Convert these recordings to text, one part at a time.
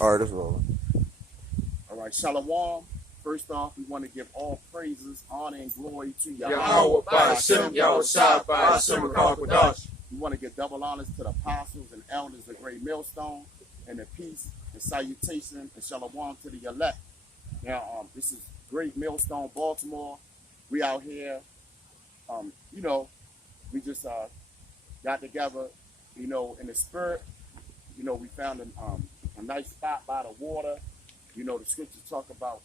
All right, it's rolling. All right, Shalom. First off, we want to give all praises, honor, and glory to Yahweh. Yahweh, Ba'ashem, Yahushua, Ba'ashem, Rakakadash. We want to give double honors to the apostles and elders of Great Millstone, and the peace and salutation and shalom to the elect. Now, this is Great Millstone, Baltimore. We out here, we just got together, in the spirit. We found a nice spot by the water. The scriptures talk about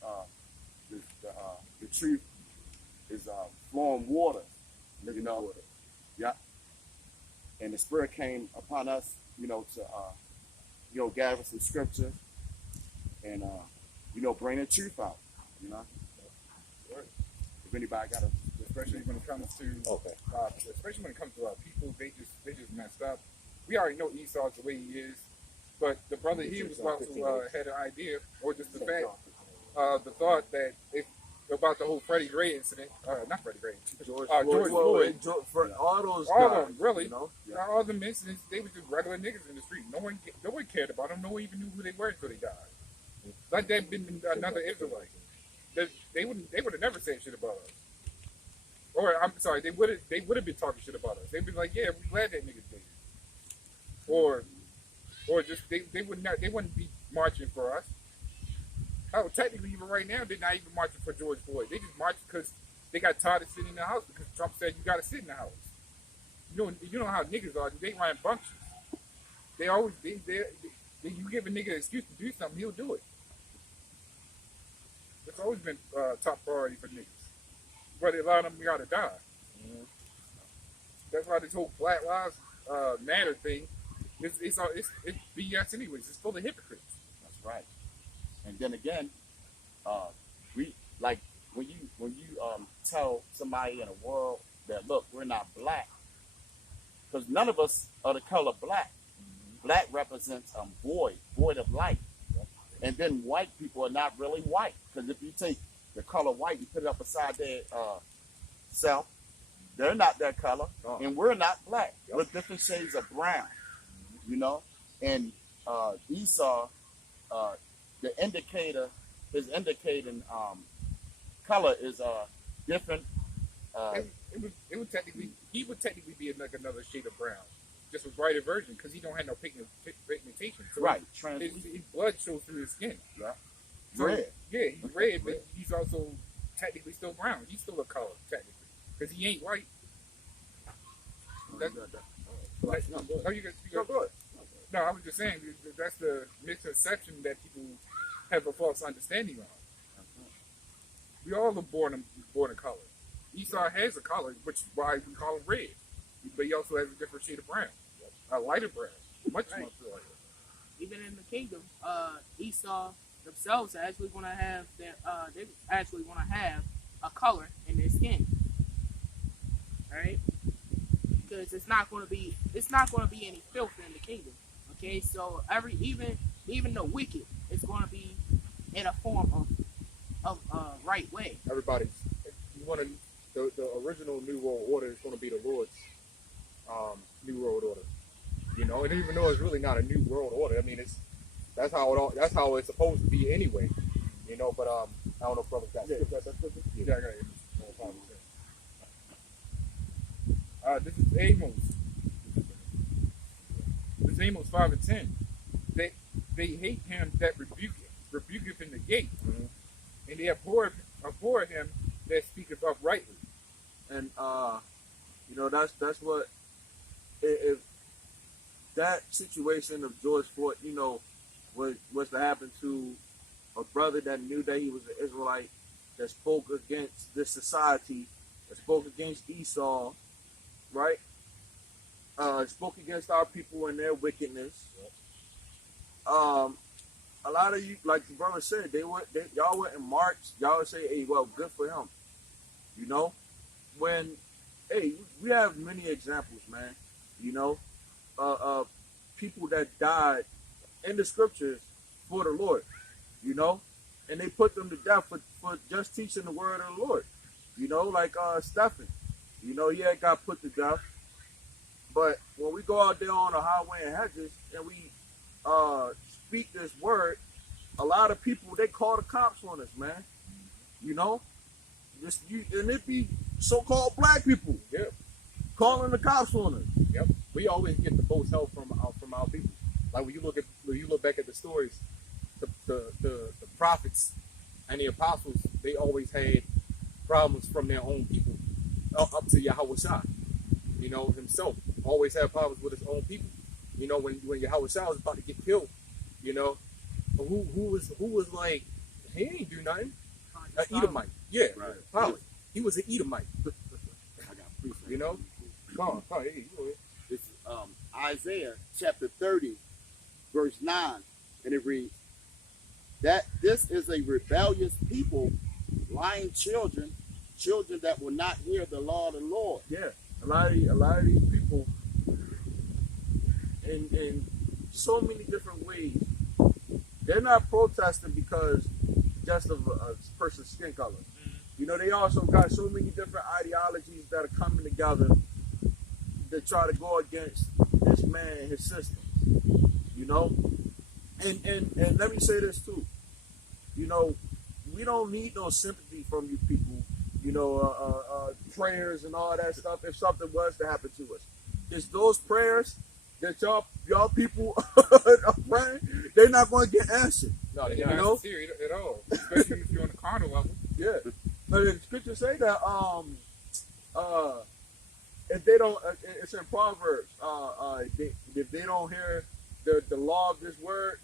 the tree is flowing water. Yeah. And the Spirit came upon us, to gather some scripture and bring the truth out. If anybody got Especially when it comes to people, they just messed up. We already know Esau's the way he is, but the brother here was also had an idea, or just the fact, the thought that about the whole Freddie Gray incident, not Freddie Gray, George Floyd, all those all guys, of them, really, all them incidents, they were just regular niggas in the street. No one cared about them. No one even knew who they were until they died. Like that been another Israelite. They would have never said shit about us. Or I'm sorry, they would have been talking shit about us. They'd be like, yeah, we glad that nigga's dead. Or just they wouldn't be marching for us. Oh, technically, even right now, they're not even marching for George Floyd. They just march because they got tired of sitting in the house because Trump said you got to sit in the house. You know how niggas are. They run bunches. They always you give a nigga an excuse to do something, he'll do it. It's always been top priority for niggas. But a lot of them gotta die. Mm-hmm. That's why this whole Black Lives Matter thing, it's BS anyways. It's full of hypocrites. That's right. And then again, we like when you tell somebody in a world that look, we're not black, because none of us are the color black. Mm-hmm. Black represents void of light, and then white people are not really white, because if you take the color white, you put it up beside their self, they're not that color, and we're not black. We're different shades of brown, And Esau, the indicator, his indicating color is different. He would technically be like another shade of brown, just a brighter version, because he don't have no pigmentation. So right, his blood shows through his skin. Yeah. So, red. Yeah, he's red, but he's also technically still brown. He's still a color, technically, because he ain't white. No, I was just saying that's the misconception that people have a false understanding of. We all are born in color. Esau has a color, which is why we call him red. But he also has a different shade of brown, a lighter brown, much lighter. Even in the kingdom, Esau themselves actually want to have a color in their skin, right? Because it's not going to be any filth in the kingdom. Okay, so even the wicked is going to be in a form of right way. Everybody, the original New World Order is going to be the Lord's New World Order. And even though it's really not a New World Order, I mean that's how it's supposed to be anyway. But I don't know if brothers got it. Yeah, I got it. This is Amos. This is Amos 5 and 10. They hate him that rebuketh in the gate, mm-hmm. and they abhor him that speaketh uprightly. And that's what if that situation of George Floyd, was to happen to a brother that knew that he was an Israelite, that spoke against this society, that spoke against Esau, right? Spoke against our people and their wickedness. A lot of you, like the brother said, y'all went and marched. Y'all would say, "Hey, well, good for him." When, we have many examples, man. People that died in the scriptures for the Lord, and they put them to death for just teaching the word of the Lord. Like Stephen, he had got put to death. But when we go out there on the highway and hedges and we speak this word, a lot of people, they call the cops on us, man. You know? And it be so-called black people calling the cops on us. Yep. We always get the most help from our people. Like when you look back at the stories, the prophets and the apostles, they always had problems from their own people up to Yahweh Shai. You know, himself always had problems with his own people. You know, when Yahweh Shai was about to get killed, you know, who was like, he ain't do nothing. An Edomite. Yeah, Right. Pilate. He was an Edomite. I got proof. You know? Come on, hey, you know it. It's Isaiah chapter 30, verse 9, and it reads, that this is a rebellious people, lying children that will not hear the law of the Lord. Yeah, a lot of these people, in so many different ways, they're not protesting because just of a person's skin color. You know, they also got so many different ideologies that are coming together to try to go against this man and his system. You know, and let me say this too. You know, we don't need no sympathy from you people. You know, prayers and all that stuff. If something was to happen to us, it's those prayers that y'all people are praying. They're not going to get answered. No, they're You not know? serious at all. Especially if you're on the carnal level. Yeah, but the scriptures say that if they don't, it's in Proverbs. If they don't hear the law of this word,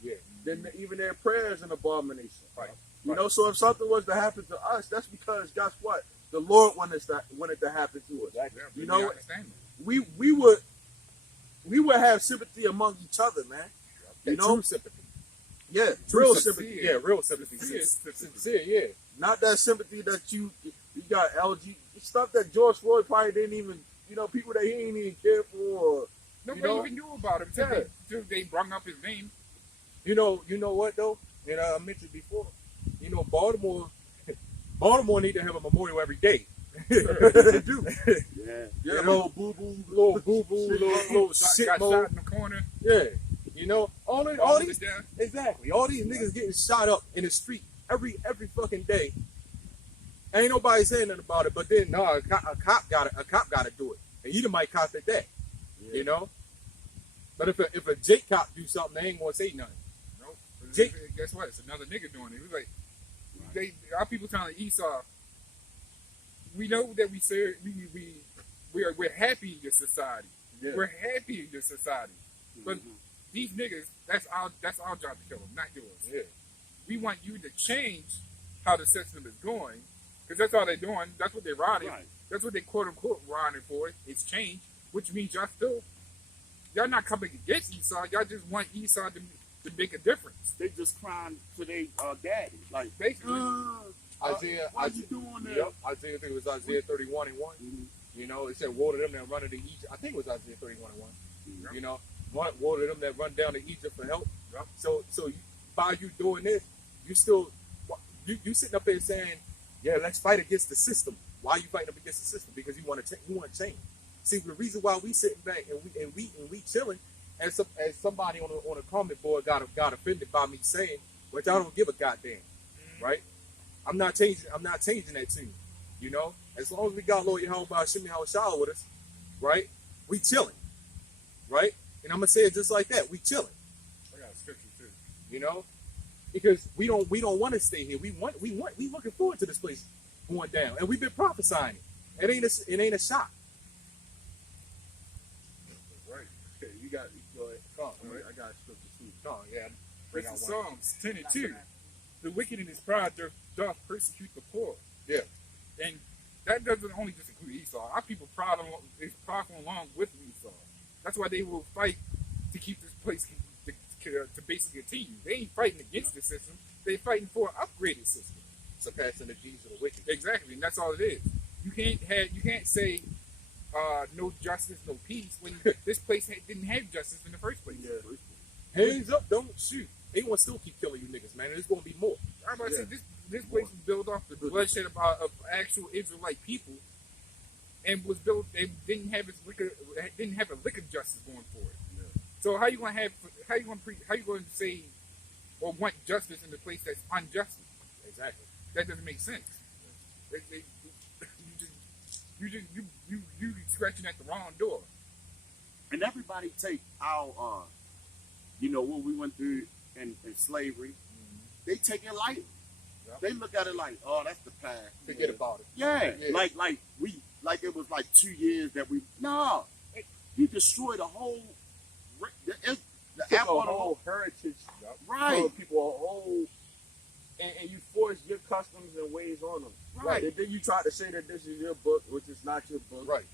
then even their prayers an abomination. Right. You know, so if something was to happen to us, that's because guess what? The Lord wanted it to happen to us. Exactly. You know, understand that. we would have sympathy among each other, man. You know, true sympathy. Yeah, real sympathy. Yeah, real sympathy. Sincere, yeah. Not that sympathy that you got LG stuff that George Floyd probably didn't even, you know, people that he ain't even care for. Or, Nobody even knew about him until they brought up his name. You know what though? And I mentioned before, you know, Baltimore need to have a memorial every day. They do. Yeah. Yeah, little boo boo, little shit got mode. shot in the corner. Yeah. You know, all these death. exactly. All these niggas getting shot up in the street every fucking day. Ain't nobody saying nothing about it, but then no, a cop got to do it. And you might cop at that. Yeah. You know? But if a Jake cop do something, they ain't gonna say nothing. Nope. Jake- Guess what? It's another nigga doing it. It was like our people telling Esau, we know that we're happy in your society. Yeah. We're happy in your society. But Mhm. these niggas, that's our job to kill them, not yours. Yeah. We want you to change how the system is going, because that's all they're doing. That's what they're riding. Right. That's what they quote unquote riding for. It's change, which means y'all not coming against Esau. Y'all just want Esau to make a difference. They just crying to their daddy. Like, Basically, Isaiah, why you doing that? Yep, Isaiah, I think it was Isaiah 31:1. Mhm. You know, it said, woe to them that run into Egypt. I think it was Isaiah 31:1. Yep. You know, woe to them that run down to Egypt for help. Yep. So by you doing this, you still, you sitting up there saying, yeah, let's fight against the system. Why are you fighting up against the system? Because you want to change. See, the reason why we sitting back and we chilling, as somebody on a comment board got offended by me saying, which I don't give a goddamn, right? I'm not changing that tune. You know, as long as we got Lord Yahweh Shimmy Hawashah with us, right? We chilling, right? And I'm gonna say it just like that. We chilling. I got a scripture too. You know, because we don't want to stay here. We looking forward to this place going down, and we've been prophesying it. It ain't a shock. Right. Okay, you got go ahead. Come on, All right. I got a scripture too. Come on, yeah. This is Psalms 10:2. The wicked in his pride doth persecute the poor. Yeah. And that doesn't only just include Esau. Our people is prideful along with Esau. That's why they will fight to keep this place to basically continue. They ain't fighting against the system. They're fighting for an upgraded system. Surpassing the deeds of the wicked. Exactly, and that's all it is. You can't say no justice, no peace when this place didn't have justice in the first place. Yeah. Hands up, don't shoot. They want to still keep killing you niggas, man. There's gonna be more. I'm about to say this place was built off the bloodshed of actual Israelite people, and was built. They didn't have a lick of justice going for it. Yeah. So how you gonna say or want justice in the place that's unjust. Exactly. That doesn't make sense. You scratching at the wrong door. And everybody take our, what we went through in slavery. They take it lightly. Yep. They look at it like, oh, that's the past. Forget about it. Yeah. Yeah. Like it was like 2 years that we. No, you destroyed the whole. The Took a whole heritage. Right. Told people a whole, and you force your customs and ways on them. Right. And then you try to say that this is your book, which is not your book. Right.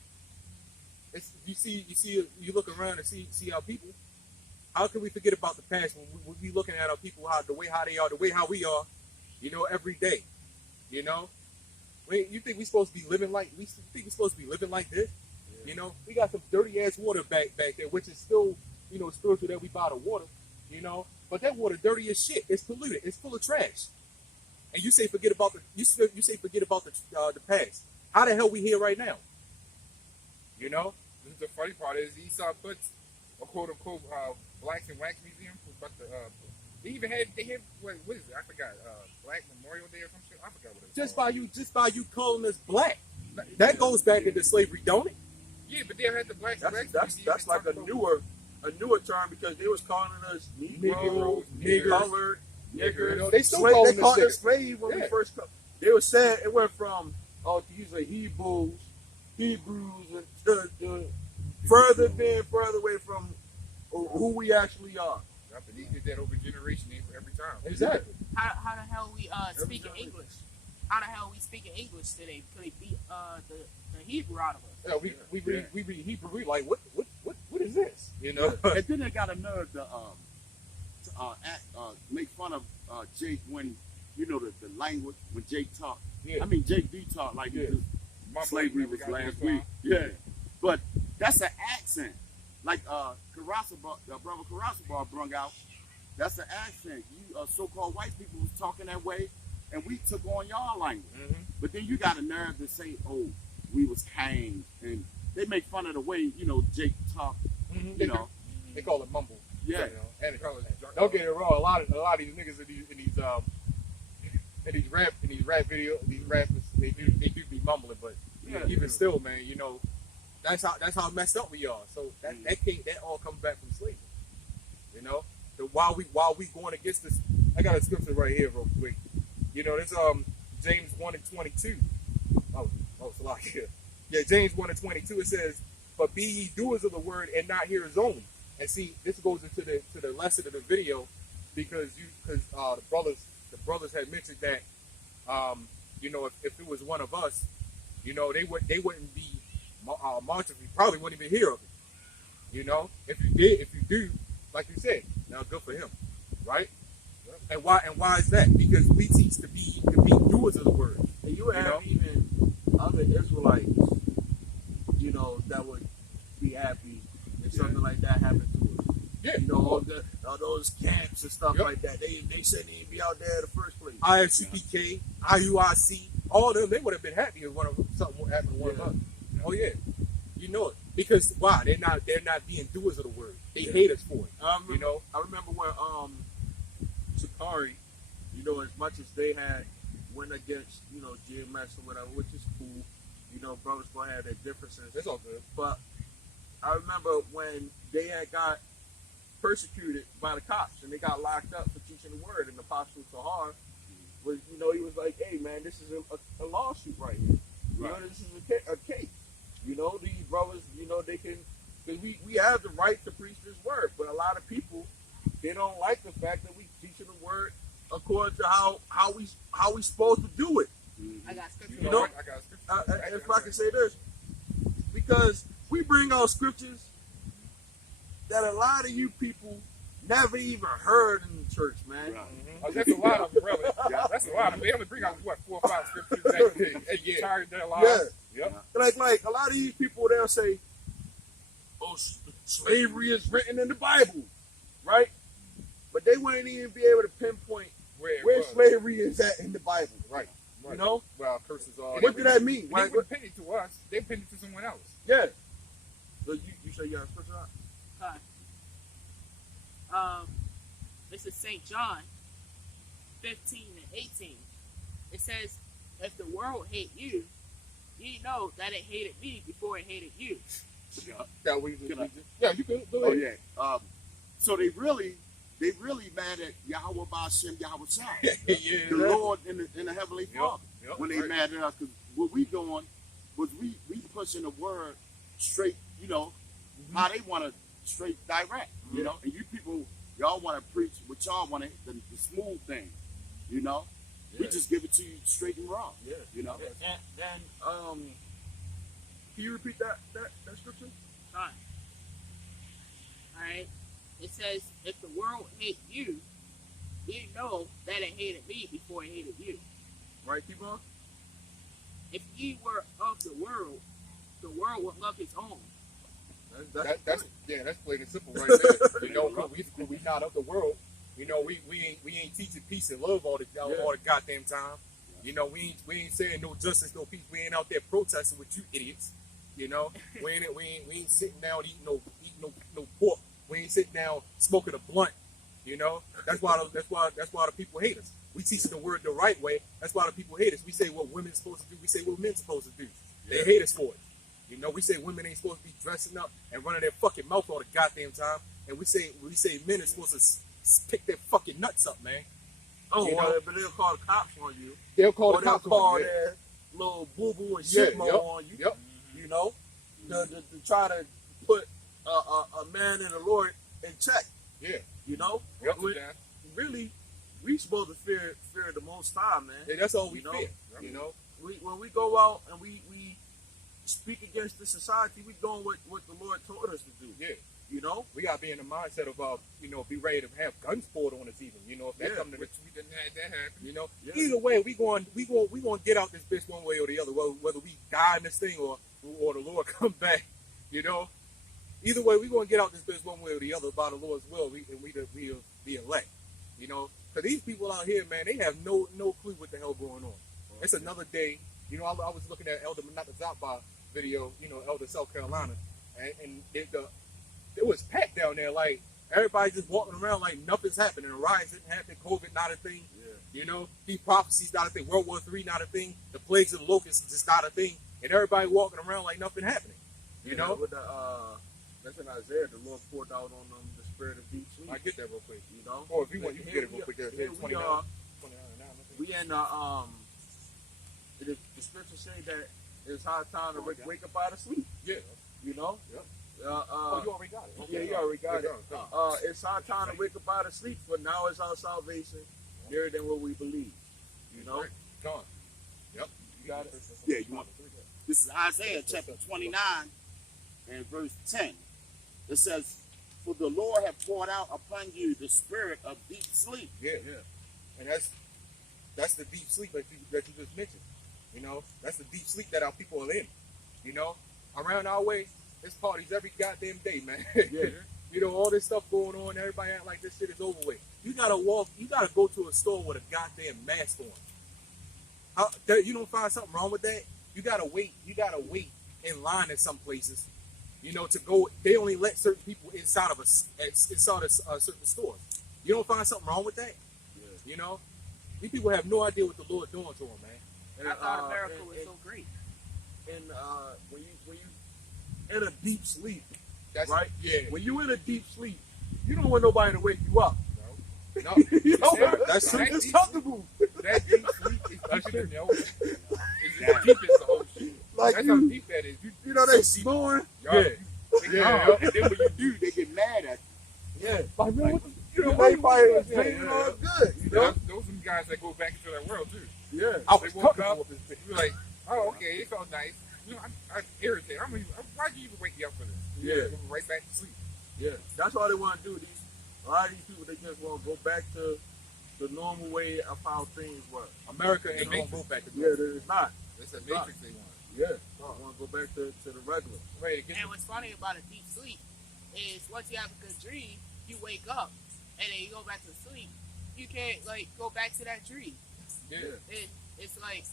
You look around and see our people. How can we forget about the past when we looking at our people, how they are, the way how we are, every day, You think we supposed to be living like this? Yeah. We got some dirty ass water back there, which is still, spiritual that we buy the water, But that water dirty as shit. It's polluted. It's full of trash. And you say forget about the past. How the hell we here right now? The funny part is Esau puts a quote unquote blacks and wax museum. But they had what is it? I forgot. Black Memorial Day or some shit. I forgot what it was. Just by you calling us black, that goes back into slavery, don't it? Yeah, but they had the blacks and wax museum. That's like a newer term because they was calling us Negroes, niggers, colored, niggers. They still they called us us slave when we first come. They were saying it went from usually Hebrews, and further away from who we actually are. Yep, and they did that over generation every time. Exactly. How the hell we speaking English? How the hell we speaking English today? Because they beat the Hebrew out of us. Yeah, we read Hebrew. We like what is this? And then they got a nerve to make fun of Jake when the language when Jake talked. Yeah. I mean Jake do talk like slavery was last week. Yeah, but that's an accent. Like brother Karasabar brung out. That's an accent. You so-called white people was talking that way, and we took on y'all language. Mm-hmm. But then you got a nerve to say, "Oh, we was hanged," and they make fun of the way Jake talked. Mm-hmm. They call it mumble. Yeah, and they call it. Don't get it wrong. A lot of these niggas in these rap videos, these rappers, they do be mumbling, but even still, man, that's how messed up we are. So that all comes back from slavery. So while we going against this, I got a scripture right here real quick. This James 1:22. Oh, it's a lot here. Yeah, James 1:22. It says, "But be ye doers of the word and not hearers only." And see, this goes into the lesson of the video because the brothers had mentioned that if it was one of us, they wouldn't be marching. We probably wouldn't even hear of it. If you do, like you said, now good for him, right? And why is that? Because we teach to be doers of the word. And you have even other Israelites, that would be happy if something like that happened to us. Yeah. All those camps and stuff like that. They shouldn't even be out there in the first place. IFCPK, IUIC, all of them, they would have been happy if something happened to one of us. Oh yeah. You know it. Because why? They're not being doers of the word. They hate us for it. I remember when Sakari, as much as they had went against, GMS or whatever, which is cool. Brothers gonna have their differences. It's all good. But I remember when they had got persecuted by the cops and they got locked up for teaching the word, and Apostle Tahar was, he was like, "Hey man, this is a lawsuit right here. This is a case. These brothers, they can, because we have the right to preach this word, but a lot of people, they don't like the fact that we teaching the word according to how we supposed to do it. I got scripture. I got scripture. If I can say this, because we bring out scriptures that a lot of you people never even heard in the church, man. Mm-hmm. That's a lot of them, really. That's a lot of them. They only bring out 4 or 5 scriptures that target their lives. Yeah. Like a lot of these people, they'll say, "Oh, slavery is written in the Bible," right? But they wouldn't even be able to pinpoint where slavery is at in the Bible, right? Well, curses are. What did that mean? They wouldn't pin it to us. They pinned it to someone else. Yeah. So you say you got a scripture out? This is St. John 15 and 18. It says, if the world hate you, you know that it hated me before it hated you. Yeah. That we Can I- yeah, you could go Oh ahead. yeah. So they really mad at Yahweh Ba'Shem Yahweh Shai, Yeah, the Lord in the heavenly Father. Yep, When they right. mad at us, because what we doing was we pushing the word straight. You know how they want to straight direct. You know, and you people y'all want to preach what y'all want the smooth thing. You know, we Yeah. just give it to you straight and raw. Yeah. You know. And can you repeat that scripture? Fine. Alright? It says, if the world hate you, you know that it hated me before it hated you. Right, keep on. If ye were of the world would love his own. That's plain and simple right there. You know, we not of the world. You know, we ain't teaching peace and love all the goddamn time. You know, we ain't saying no justice, no peace. We ain't out there protesting with you idiots. You know, we ain't sitting down eating no pork. We ain't sitting down smoking a blunt. You know, that's why the people hate us. We teaching the word the right way. That's why the people hate us. We say what women's supposed to do. We say what men's supposed to do. They hate us for it. You know, we say women ain't supposed to be dressing up and running their fucking mouth all the goddamn time, and we say men are supposed to pick their fucking nuts up, man. Oh, You well, know? but they'll call the cops on you. They'll call Or the they'll cops call on you. their little boo-boo and shit on you. Yep. You know, to try to put a man and a Lord in check. Yeah. You know, Yep. really, we supposed to fear the Most High, man. Yeah, that's all we You know? fear. You know. When we go out and we speak against the society, we doing what the Lord told us to do. Yeah. You know, We gotta be in the mindset of be ready to have guns pulled on us even. You know, if that Yeah. come to Which we didn't have that happen. you know. Yeah. Either way, we going get out this bitch one way or the other. Whether we die in this thing or the Lord come back, you know. Either way, we gonna get out this bitch one way or the other by the Lord's will. We'll be elect. You know, because these people out here, man, they have no clue what the hell going on. It's another day. You know, I was looking at Elder Manatazapa video. You know, Elder South Carolina, and it was packed down there. Like everybody just walking around like nothing's happening. The riots didn't happen. COVID not a thing. Yeah. You know, these prophecies not a thing. World War III not a thing. The plagues of the locusts is just not a thing. And everybody walking around like nothing happening. You know. with the that's in Isaiah, the Lord poured out on them the spirit of deep sleep. I get that real quick. You know, Or if you want, you can get it real quick. There, Here 29, we are. 29 now, I think. We in the scripture say that it's high time to wake up out of sleep. Yeah. You know. Yep. Oh, You already got it. yeah, Okay. you already got Yeah, it. go. It's high time to wake up out of sleep, for now is our salvation nearer than what we believe. You know. Right. Gone. Yep. You got it. Yeah, you want This is Isaiah chapter 29 and verse 10. It says, "For the Lord hath poured out upon you the spirit of deep sleep." Yeah. And that's the deep sleep that you just mentioned. You know, that's the deep sleep that our people are in. You know, around our way, there's parties every goddamn day, man. Yeah. You know, all this stuff going on, everybody act like this shit is over with. You gotta go to a store with a goddamn mask on. You don't find something wrong with that? You gotta wait in line at some places. You know, to go, they only let certain people inside of certain stores. You don't find something wrong with that? Yeah. You know, these people have no idea what the Lord doing to them, man. And, I thought America was so great. And when you in a deep sleep, That's right? Yeah. When you in a deep sleep, you don't want nobody to wake you up. No. You know, That's true. it's comfortable. That deep sleep is deeper than the ocean. It's deep as the ocean. Like That's how you, deep that is. you know, they so deep. snoring. Yeah. Yeah. And then when you do, they get mad at you. Yeah. Like, man, what the, You know, what everybody you was doing? paying all good. You know. Those are some guys that go back into that world too. Yeah. I was They woke comfortable up, with this you like, oh, okay, it felt nice. You know, I'm irritated. Why'd you even wake me up for this? Yeah. Go right back to sleep. Yeah. That's all they want to do. A lot of these people, they just want to go back to the normal way of how things were. America ain't The gonna go back to Yeah, it's not. It's a matrix they want. Yeah. I want to go back to the regular. ready to get And what's funny about a deep sleep is once you have a good dream, you wake up and then you go back to sleep. You can't go back to that dream. Yeah. It's like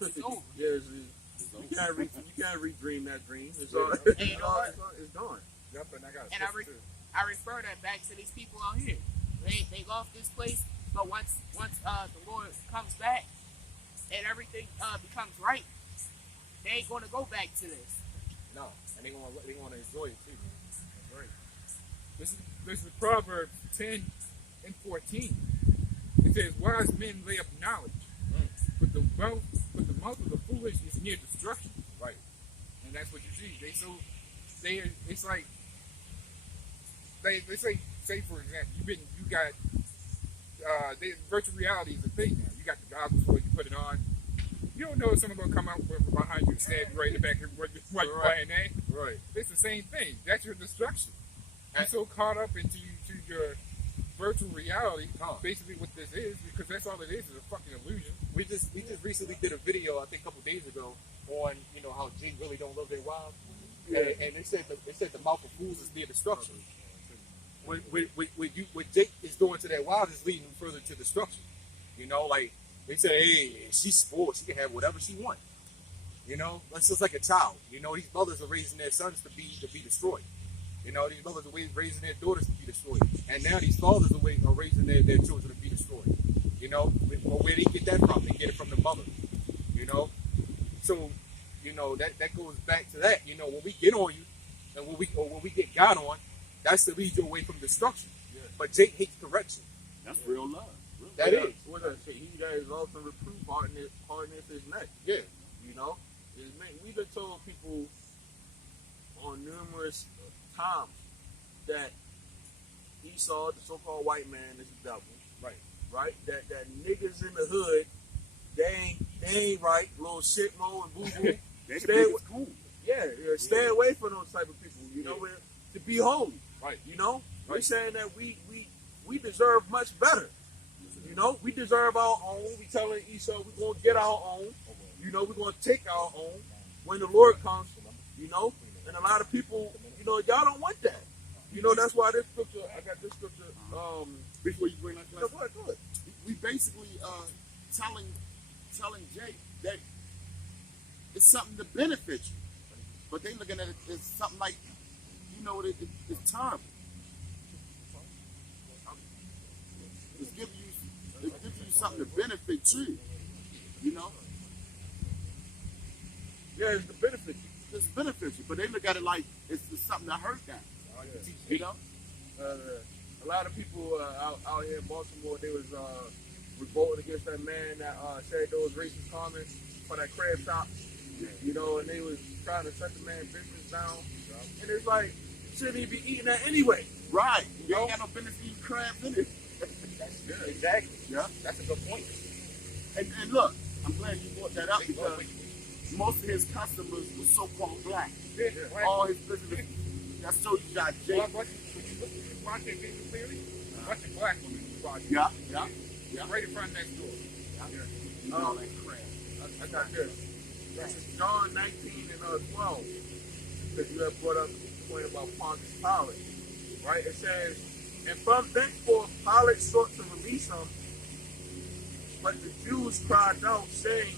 it's over. Yeah, you can't redream that dream. It's all, And you know what? it's gone. Yep, and I got And I refer that back to these people out here. They left this place But once the Lord comes back and everything becomes right, they ain't gonna go back to this. No, and they gonna enjoy it too. That's right. This is Proverbs 10 and 14. It says, "Wise men lay up knowledge, but the mouth of the foolish is near destruction." Right. And that's what you see. It's like they say for example, virtual reality is a thing now. You got the goggles where you put it on. You don't know if someone's gonna come out from behind you and stab you right in the back while you're playing that. Right. It's the same thing. That's your destruction. You're so caught up into your virtual reality, basically what this is, because that's all it is a fucking illusion. We just recently did a video, I think a couple days ago, on how Jinn really don't love their wives. Yeah. And they said the mouth of fools is near destruction. What Jake is doing to their wives is leading them further to destruction. Like they say, hey, she's spoiled, she can have whatever she wants. That's just like a child. These mothers are raising their sons to be destroyed. These mothers are raising their daughters to be destroyed. And now these fathers are raising their children to be destroyed. Where they get that from? They get it from the mother. So, that goes back to that. When we get on you, and when we get God on, that's to lead you away from destruction. Yeah. But Jake hates correction. That's real love. That is. What does it say? He that is often reproved, hardness his neck. Yeah. We've been told people on numerous times that Esau, the so-called white man, is the devil. Right. Right? That niggas in the hood, they ain't right. Little shit mo and boo boo. Stay away from those type of people. To be holy. Right. We're saying that we deserve much better. We deserve our own. We telling Esau we're gonna get our own. We're gonna take our own when the Lord comes. And a lot of people, y'all don't want that. That's why this scripture. I got this scripture. Before you bring that Go ahead. we basically telling Jake that it's something to benefit you, but they looking at it as something like it's terrible. It's giving you something to benefit you. Yeah, it's the benefit. It's benefit you, but they look at it like it's something that hurt them. A lot of people out here in Baltimore, they was revolting against that man that said those racist comments for that crab shop. And they was trying to shut the man's business down. And it's like, shouldn't he be eating that anyway? Right. You ain't got no business eating crabs in it. That's good. Exactly. Yeah. That's a good point. And look, I'm glad you brought that up because most of his customers were so-called black. Yeah. All his business. That's so you got Jake. When you watch that video clearly, watch the black woman. Yeah. Right in front next door. You know that crab. I got this. This is John 19 and 12. Because you have brought up the point about Pontius Pilate. Right? It says, and from thenceforth Pilate sought to release him, but the Jews cried out, saying,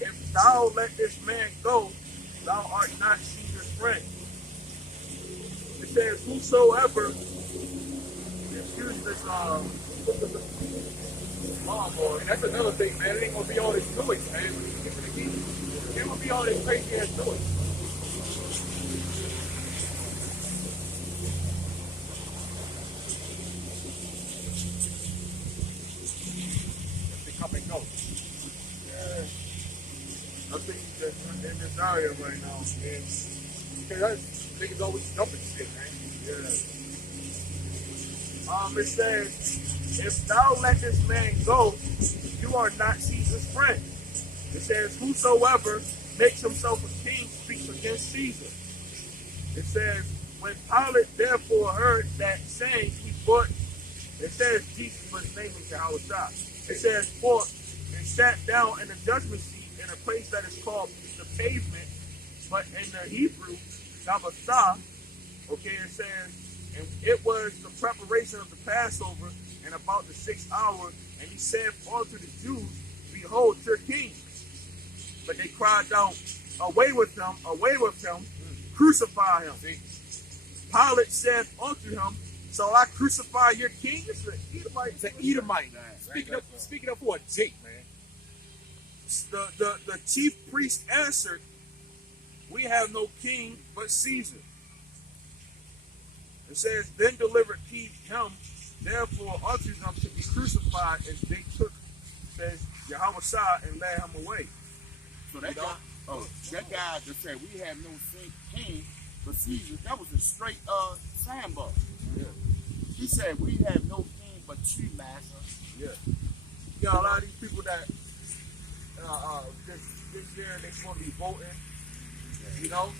if thou let this man go, thou art not Caesar's friend. It says, whosoever, excuse this, And that's another thing, man. It ain't gonna be all this noise, man. When you get to the kingdom, it ain't gonna be all this crazy ass noise. They come and go. I think that in this area right now, Because niggas always dumping shit, man. it says, if thou let this man go, you are not Caesar's friend. It says, whosoever makes himself a king speaks against Caesar. It says, when Pilate therefore heard that saying, he brought, it says Jesus was naming Yahushua. It says, forth and sat down in the judgment seat in a place that is called the pavement, but in the Hebrew, Gabbatha, it says, and it was the preparation of the Passover, and about the 6th hour, and he said unto the Jews, behold your king. But they cried out, away with him, crucify him. Pilate said unto him, So I crucify your king. It's an Edomite. It's an Edomite. Speaking up for a Jake, man. The chief priest answered, "We have no king but Caesar." It says, "Then delivered he him, therefore unto them to be crucified, and they took," says Yahweh, "and led him away." So that guy, that guy that said we have no king but Caesar, that was a straight sandbar. Yeah. He said we have no king but you, master. Yeah. You got a lot of these people that this year they supposed to be voting. You know,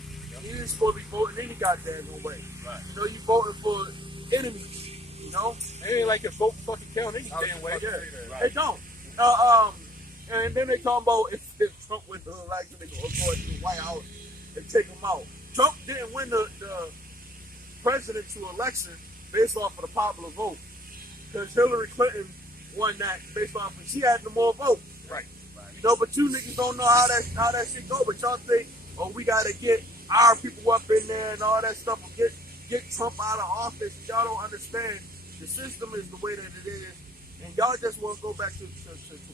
you ain't supposed to be voting any goddamn way. Right. You know, you voting for enemies. You know, It ain't like a vote fucking count any damn way. Yeah. Right. They don't. And then they talking about if Trump wins the election, they go to the White House and take him out. Trump didn't win the presidential election based off of the popular vote, because Hillary Clinton won that based off of she had the more votes. Right. You know, but you niggas don't know how that shit go. But y'all think, oh, we gotta get our people up in there and all that stuff, or get Trump out of office. Y'all don't understand. The system is the way that it is, and y'all just want to go back to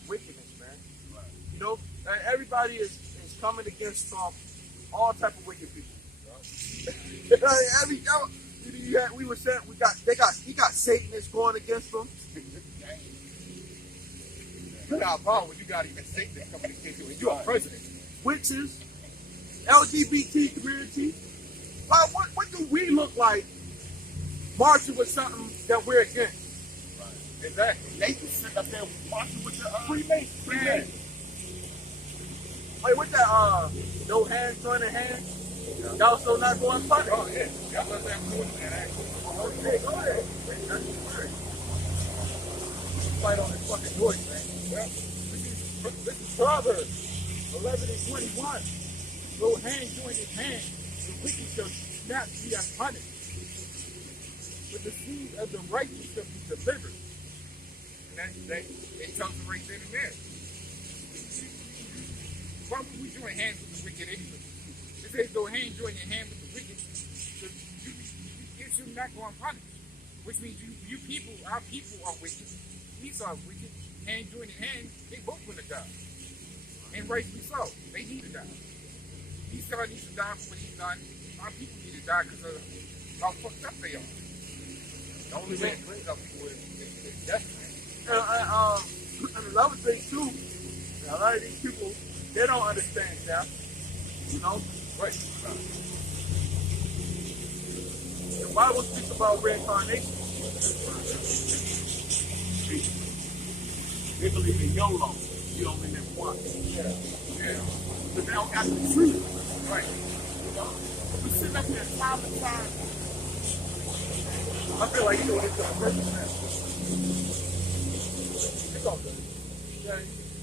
wickedness, man. Right. You know, everybody is coming against Trump, all type of wicked people. He got Satanists going against them. You got a problem when you got even Satan coming against you, and you're a president. Witches, LGBT community. Like, what do we look like marching with something that we're against? Right. Exactly. They can sit up there marching with the Freemasons. Wait, what's that? No hands joining hands? Y'all still not going funny? Oh, yeah. Y'all let them do it, man, actually. Okay, go ahead. Fight on this fucking voice, man. Well, this is Proverbs 11:21. Though hand join in hand, the wicked shall not be punished, but the seed of the righteous shall be delivered. And that it tells us right then and there. Why would we join hands with the wicked anyway? It says, though hand join in hand with the wicked, you should not go unpunished. Which means you people, our people are wicked. Esau are wicked. Hand join in hand, they both gonna die. And rightfully so. They need to die. Esau needs to die for what he's done. Our people need to die because of how fucked up they are. The only way to cleanse our people is death. And another thing too, a lot of these people, they don't understand death. You know? Right. The Bible speaks about reincarnation. They believe in YOLO. You only live once. Yeah. But they don't got the truth. Right. You know? We sit back there time and time. I feel like you're doing this on purpose now. It's all good. Yeah,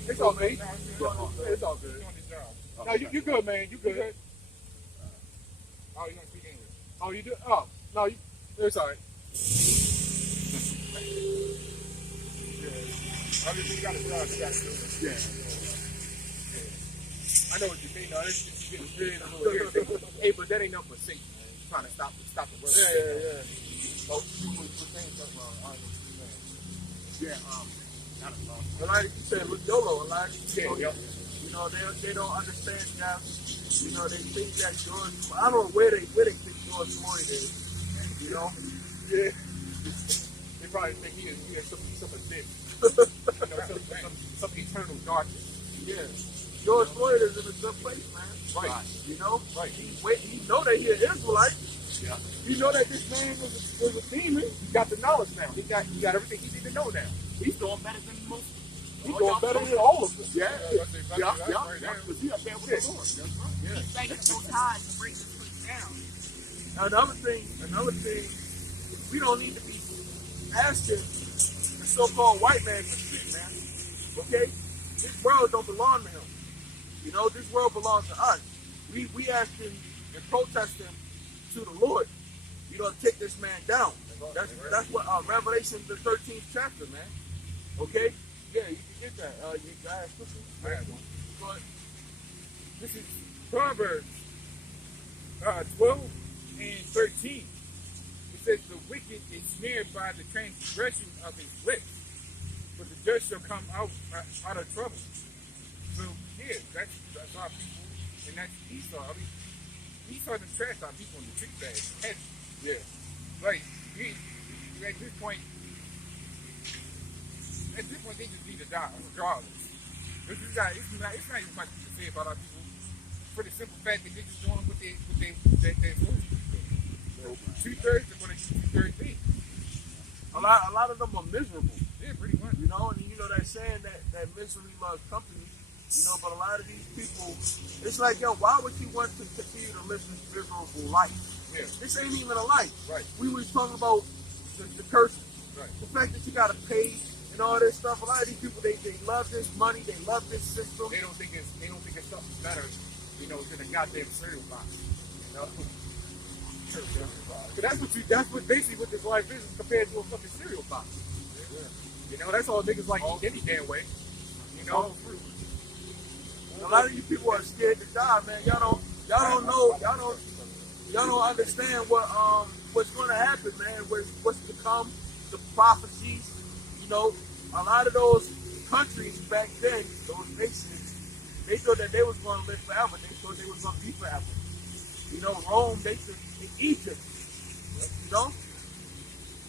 it's all good. It's all good. Doing his job. No, you good, man. You good. Oh, you don't speak English. Oh, you do? Oh, no, it's all right. Obviously, you got a job, you got to do it. Yeah. I know what you mean. No, it's getting very a little irritating. Hey, but that ain't nothing but Satan, man. He's trying to stop the work. Yeah. Oh, you were saying something wrong. Yeah, not a lot. But like you said, with YOLO, a lot of these people, Yeah. you know, they don't understand death. You know, they think that George, I don't know where they think George Floyd is. You know? Yeah. They probably think he is some abyss. Some eternal darkness. Yeah. George Floyd is in a good place, man. Right. You know? Right. He know that he an Israelite. Yeah. He know that this man was a demon. He got the knowledge now. He got everything he need to know now. He's doing better than most. He's doing better than all of us. Yeah. That's exactly right there. Because he up there with the Lord. That's right. Yeah. He's making no time to break this place down. Another thing, we don't need to be asking the so-called white man for shit, man. Okay? This world don't belong to him. You know, this world belongs to us. We asking and protesting to the Lord, you know, to take this man down. That's what Revelation the 13th chapter, man. Okay? Yeah, you can get that. You guys, I have one. but This is Proverbs 12 and 13. It says, the wicked is snared by the transgression of his lips, but the just shall come out of trouble. So yeah, that's our people, and that's Esau. I mean, Esau done trashed our people in the trick bag. Yeah. Like at this point, they just need to die regardless. It's not even much to say about our people for the simple fact that they're just doing what they're supposed to do. 2/3 are going to do 2/3 things. A lot of them are miserable. Yeah, pretty much. You know, and you know that saying that misery loves company. You know, but a lot of these people, it's like, yo, why would you want to continue to live this miserable life? Yeah. This ain't even a life. Right. We was talking about the curses. Right. The fact that you got to pay and all this stuff. A lot of these people, they love this money. They love this system. They don't think it's something better, you know, than a goddamn cereal box. You know. That's basically what this life is compared to a fucking cereal box. Yeah. You know, that's all niggas like eat any damn way. You know. A lot of you people are scared to die, man. Y'all don't know. Y'all don't understand what's going to happen, man. What's to come, the prophecies. You know, a lot of those countries back then, those nations, they thought that they was going to live forever. They thought they was going to be forever. You know, Rome, Egypt, you know,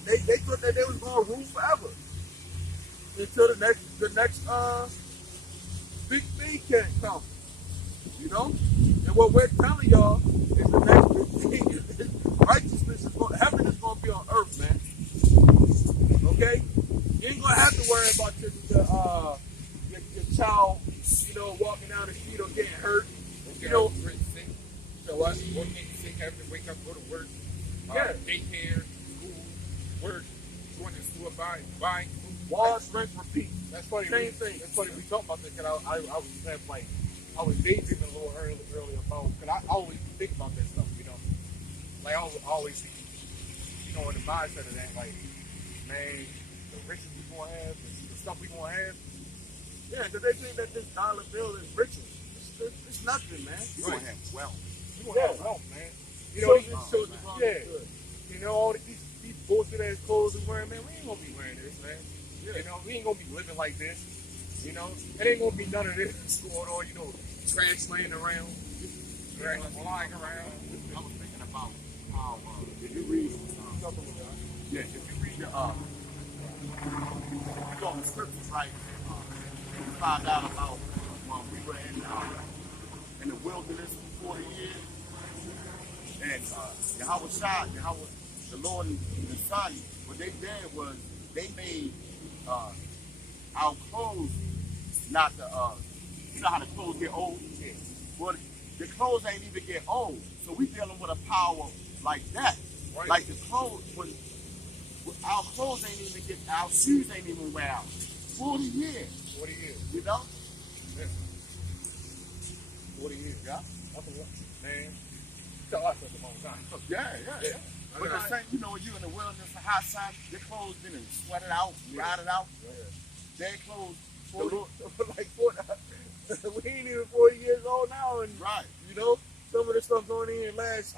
they thought that they was going to rule forever until the next big thing can come. You know, and what we're telling y'all is the next big thing is righteousness heaven is going to be on earth, man. Okay, you ain't gonna have to worry about your child, you know, walking down the street or getting hurt. You know, so what? Getting sick, having to wake up, go to work. Yeah. Daycare, school, work, going to the store, buying food. Wash, rinse, repeat. That's funny. Same thing. That's funny we talk about this, because I was saying, like, I was daydreaming a little earlier about, because I always think about that stuff, you know. Like, I always think, you know, in the mindset of that, like, man, the riches we gonna have, the stuff we gonna have. Yeah, because they think that this dollar bill is riches. It's nothing, man. You're going to have wealth. We gonna have wealth, man. You know, Yeah. you know, all these bullshit ass clothes we wearing, man, we ain't gonna be wearing this, man. Yeah. You know, we ain't gonna be living like this. You know, it ain't gonna be none of this going on, you know, trash laying around, trash flying around. I was thinking about how, if you read, if you read the, you go in the scriptures, right, you find out about when we were in the wilderness for 40 years, and Yahweh, the Lord and the Son, what they did was they made our clothes not the, you know how the clothes get old? Yeah. Well, the clothes ain't even get old, so we dealing with a power like that. Right. Like the clothes, our clothes ain't even get, our shoes ain't even wear out. 40 years. 40 years. You know? Yeah. 40 years. Yeah. That's a lot, man. Tell us that's a long time. Yeah. But the same, you know, when you in the wilderness, the hot sun, your clothes been sweated out, rotted out. Yeah. Their clothes, 40, like 40, we ain't even 40 years old now, and right. You know, some of the stuff going in last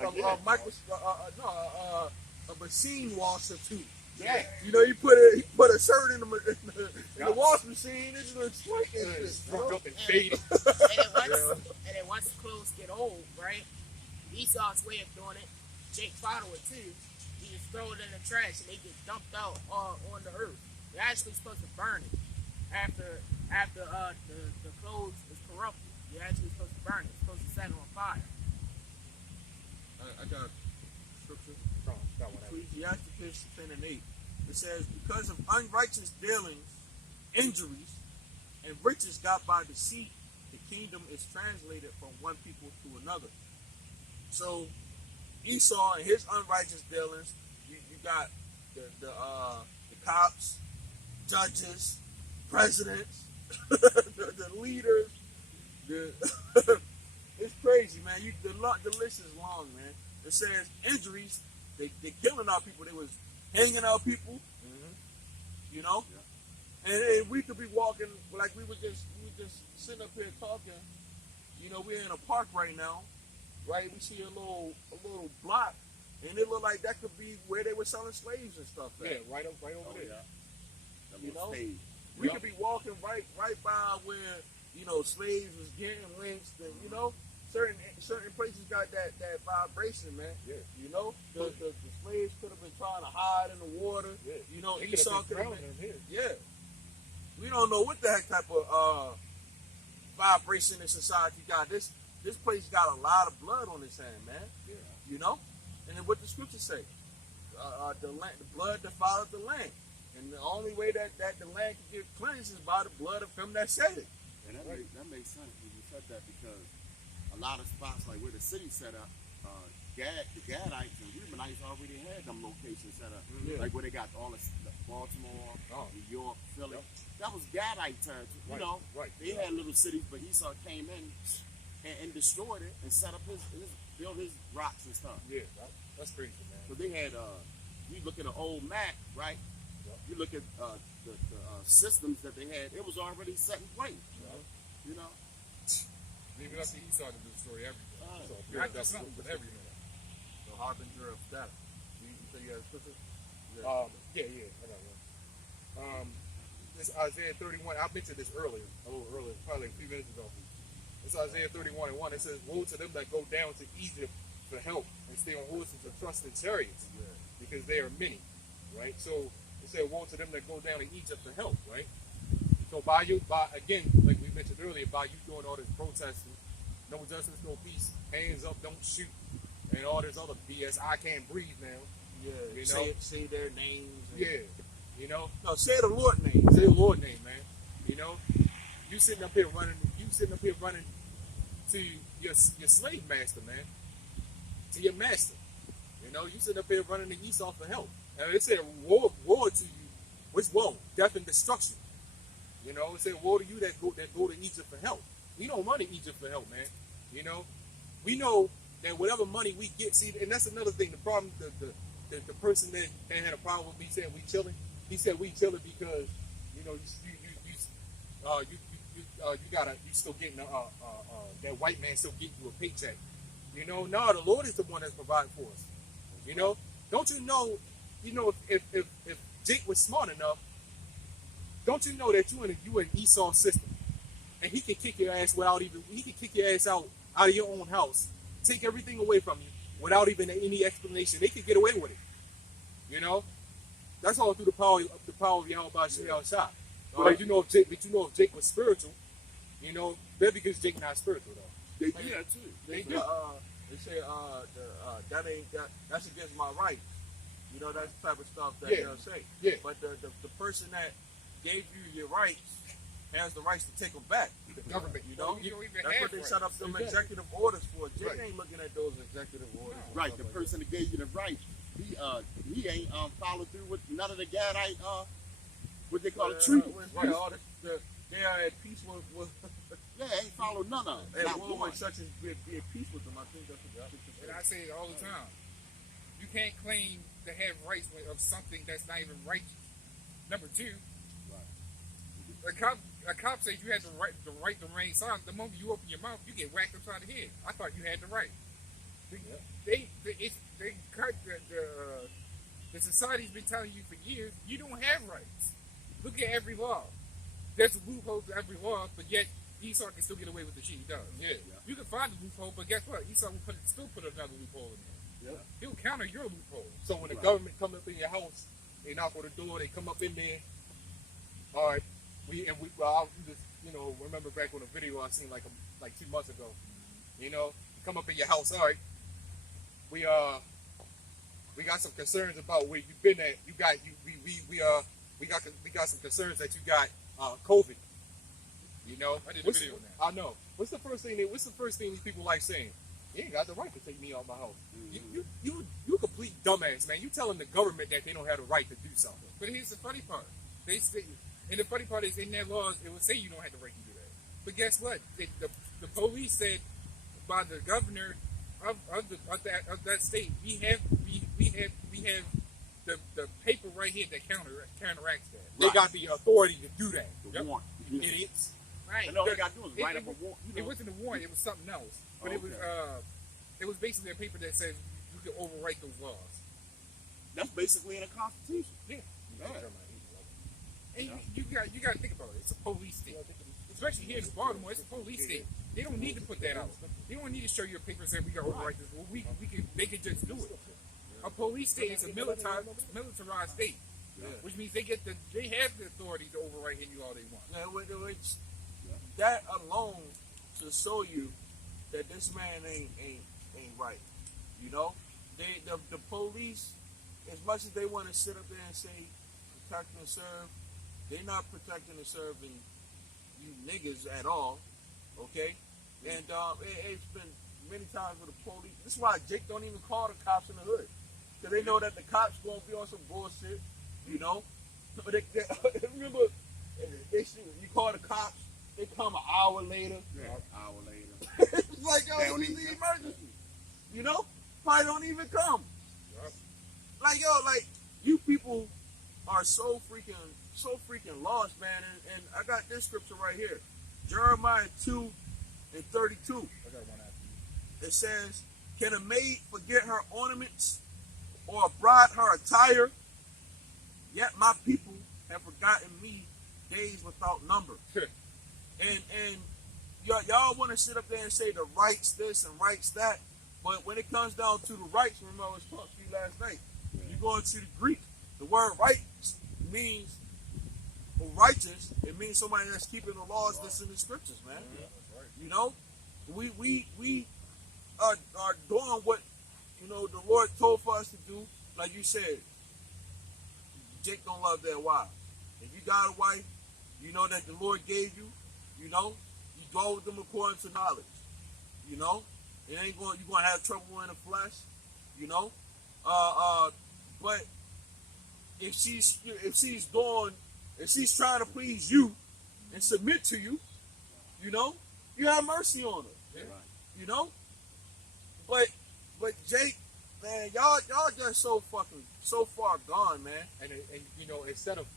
a machine washer too. Yeah. You know, you put a shirt in the wash machine, it's gonna shrink and shit. Broke up and faded. And then once the clothes get old, right? Esau's way of doing it, Jake follow it too. You just throw it in the trash and they get dumped out on the earth. You're actually supposed to burn it after the clothes is corrupted. You're actually supposed to burn it. It's supposed to set it on fire. I got scripture. Ecclesiasticus 10:8. It says, because of unrighteous dealings, injuries, and riches got by deceit, the kingdom is translated from one people to another. So Esau and his unrighteous dealings, you got the cops, judges, presidents, the leaders. It's crazy, man. The list is long, man. It says injuries. They killing our people. They was hanging our people. Mm-hmm. You know, and we could be walking like we were just sitting up here talking. You know, we're in a park right now, right? We see a little block and it looked like that could be where they were selling slaves and stuff. At. Yeah, right over Oh, there. yeah. That You little know? stage. We could be walking right by where, you know, slaves was getting lynched, and you know, certain places got that vibration, man. Yeah. You know, the slaves could have been trying to hide in the water. Yeah. You know, They Esau could could have have been been. drowning here. Yeah. We don't know what the heck type of vibration in society got. This place got a lot of blood on its hand, man. Yeah. You know, and then what the scriptures say, the blood defileth the land, and the only way that the land can get cleansed is by the blood of him that said it. And that makes sense when you said that, because a lot of spots like where the city set up, the Gadites and Reubenites already had them locations set up. Yeah. Like where they got all the Baltimore, New York, Philly. Yep. That was Gadite territory. Right, You know, right. they had little cities, but Esau came in and destroyed it and set up built his rocks and stuff. Yeah, that's crazy, man. So they had, you look at an old map, right? Yep. You look at the systems that they had, it was already set in place. You know? Leave it up to Esau to destroy everything. So, Not that's just something, but everything. The harbinger of death. You say you had a scripture? yeah, I got one. This Isaiah 31. I mentioned this a little earlier, probably a few minutes ago. It's Isaiah 31:1. It says, "Woe to them that go down to Egypt for help and stay on horses and trust in chariots, because they are many." Right. So it said, "Woe to them that go down to Egypt for help." Right. So by again, like we mentioned earlier, by you doing all this protesting, no justice, no peace, hands up, don't shoot, and all this other BS. I can't breathe now. Yeah. You know? Say their names. And, Yeah. You know. No, say the Lord name. Say the Lord name, man. You know, you sitting up here running to your slave master, man. To your master. You know, you sitting up here running to Esau for help. And it said woe to you. Which woe? Death and destruction. You know, it said woe to you that go to Egypt for help. We don't run to Egypt for help, man. You know, we know that whatever money we get, see, and that's another thing. The problem, the person that had a problem with me saying we chilling, he said we chilling because you know you still getting that white man still getting you a paycheck. You know, no, the Lord is the one that's providing for us. You know, don't you know? You know, if Jake was smart enough, don't you know that you in Esau system, and he can kick your ass out of your own house, take everything away from you without even any explanation. They can get away with it. You know, that's all through the power of Yahweh Shah. But you know, if Jake was spiritual, you know, that's because Jake not spiritual though. They do that too. They say that ain't that's against my rights. You know, that's the type of stuff that they'll say. Yeah. But the person that gave you your rights has the rights to take them back. The government, You know, You don't even that's have what they set up them Exactly. executive orders for. Jake Right. ain't looking at those executive orders. and Right, stuff the like person that gave you the right, he ain't followed through with none of the Gadite what they call that. it, treaty. Yeah, all they are at peace with Yeah, ain't followed none of them. and Not one one. with such as be at peace with them. I think that's what And I say it all the time. You can't claim to have rights of something that's not even righteous. Number two, a cop says you have the right to remain silent. The moment you open your mouth, you get whacked upside the head. I thought you had the right. The society's been telling you for years you don't have rights. Look at every law. There's a loophole to every law, but yet Esau can still get away with the shit he does. Yeah. You can find the loophole, but guess what? Esau will still put another loophole in there. Yeah. He'll counter your loophole. So when the government come up in your house, they knock on the door, they come up in there. All right, I just remember back on a video I seen like 2 months ago. You know, come up in your house. All right, we got some concerns about where you've been at. We got some concerns that you got COVID. You know, I did a video on that. I know. What's the first thing these people like saying? You ain't got the right to take me out my house. You complete dumbass, man. You telling the government that they don't have the right to do something. But here's the funny part. They say, and the funny part is in their laws, it would say you don't have the right to do that. But guess what? The police said by the governor of that state, we have the paper right here that counteracts that. They got the authority to do that. The warrant. Idiots. Right. And all they got to do is write up a warrant. It wasn't a warrant. It was something else. But Okay. it was basically a paper that says you can overwrite those laws. That's basically in the Constitution. Yeah. Yeah. And you got to think about it. It's a police state, especially here in Baltimore. It's a police state. They don't need to put that out. They don't need to show your paper saying we got to overwrite this. Well, they can just do it. A police state is a militarized state, which means they have the authority to overwrite you all they want. Yeah, which that alone to show you that this man ain't right. You know, the police, as much as they want to sit up there and say protect and serve, they're not protecting and serving you niggas at all. Okay, and it's been many times with the police. This is why Jake don't even call the cops in the hood, because they know that the cops gonna be on some bullshit. You know, but remember, you call the cops, they come an hour later. Yeah, hour later. It's like, yo, this is the emergency. You know, probably don't even come. Yep. Like, yo, like you people are so freaking lost, man. And I got this scripture right here, Jeremiah 2:32. I got one after you. It says, "Can a maid forget her ornaments, or a bride her attire? Yet my people have forgotten me days without number." and y'all want to sit up there and say the rights this and rights that, but when it comes down to the rights, remember I was talking to you last night. You go into the Greek, the word rights means righteous. It means somebody that's keeping the laws that's in the scriptures, man. You know, we are doing what the Lord told for us to do. Like you said, Jake don't love that wife. If you got a wife, you know that the Lord gave you. You go with them according to knowledge. It ain't you're gonna have trouble in the flesh. But if she's trying to please you and submit to you, you have mercy on her. Yeah. But Jake, man, y'all just so far gone, man. And instead of,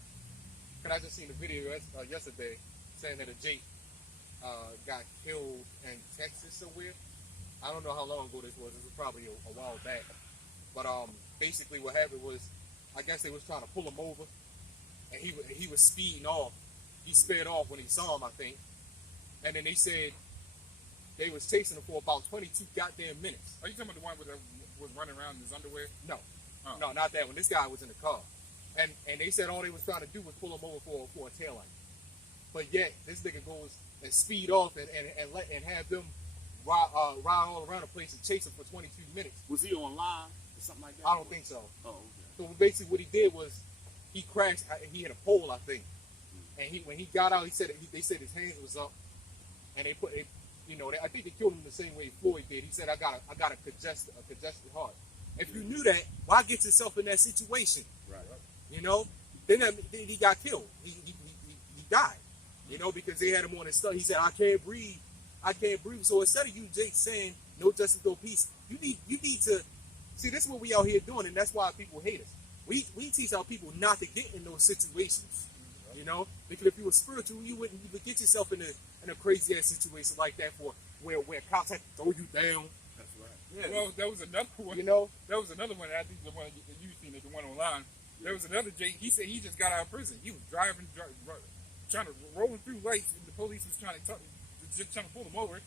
cause I just seen the video yesterday saying that a Jake got killed in Texas somewhere. I don't know how long ago this was. This was probably a while back. But basically what happened was, I guess they was trying to pull him over, and he was speeding off. He sped off when he saw him, I think. And then they said they was chasing him for about 22 goddamn minutes. Are you talking about the one that was running around in his underwear? No. Oh. No, not that one. This guy was in the car. And they said all they was trying to do was pull him over for a taillight. But yet, this nigga goes and speed off and have them ride all around the place and chase him for 22 minutes. Was he online or something like that? I don't think so. Oh, okay. So basically what he did was he crashed. He hit a pole, I think. And when he got out, they said his hands was up, and they I think they killed him the same way Floyd did. He said, I got a congested heart. If you knew that, why get yourself in that situation? Right. Then he got killed. He died. Because they had him on his stuff. He said, I can't breathe. So instead of you, Jake, saying no justice, no peace, you need to see. This is what we out here doing, and that's why people hate us. We teach our people not to get in those situations. Because if you were spiritual, you wouldn't even get yourself in a crazy ass situation like that where cops have to throw you down. That's right. Yeah. Well, there was another one. There was another one. I think the one that you've seen, the one online. There was another Jake. He said he just got out of prison. He was driving, trying to rolling through lights, and the police was trying to pull him over.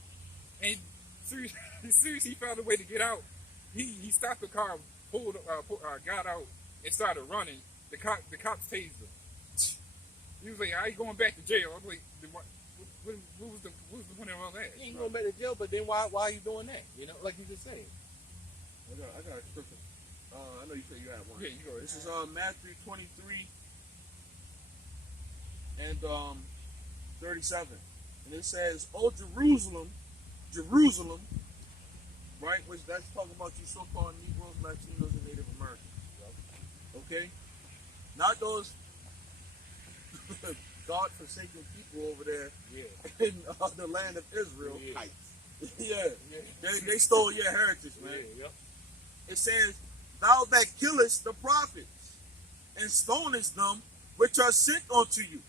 And as soon as he found a way to get out, he stopped the car, got out, and started running. The cops tased him. He was like, "I ain't going back to jail." I'm like, "What was the point of all that?" You ain't going back to jail, but then why are you doing that? Like you just said. I got a scripture. I know you said you had one. Yeah, you go ahead. This is Matthew 23 and 37, and it says, "Oh Jerusalem, Jerusalem," right? Which that's talking about you so-called Negroes, Latinos, and Native Americans. Okay, not those God-forsaken people over there in the land of Israel. Yeah. They stole your heritage, man. Yep. It says, "Thou that killest the prophets and stonest them which are sent unto you."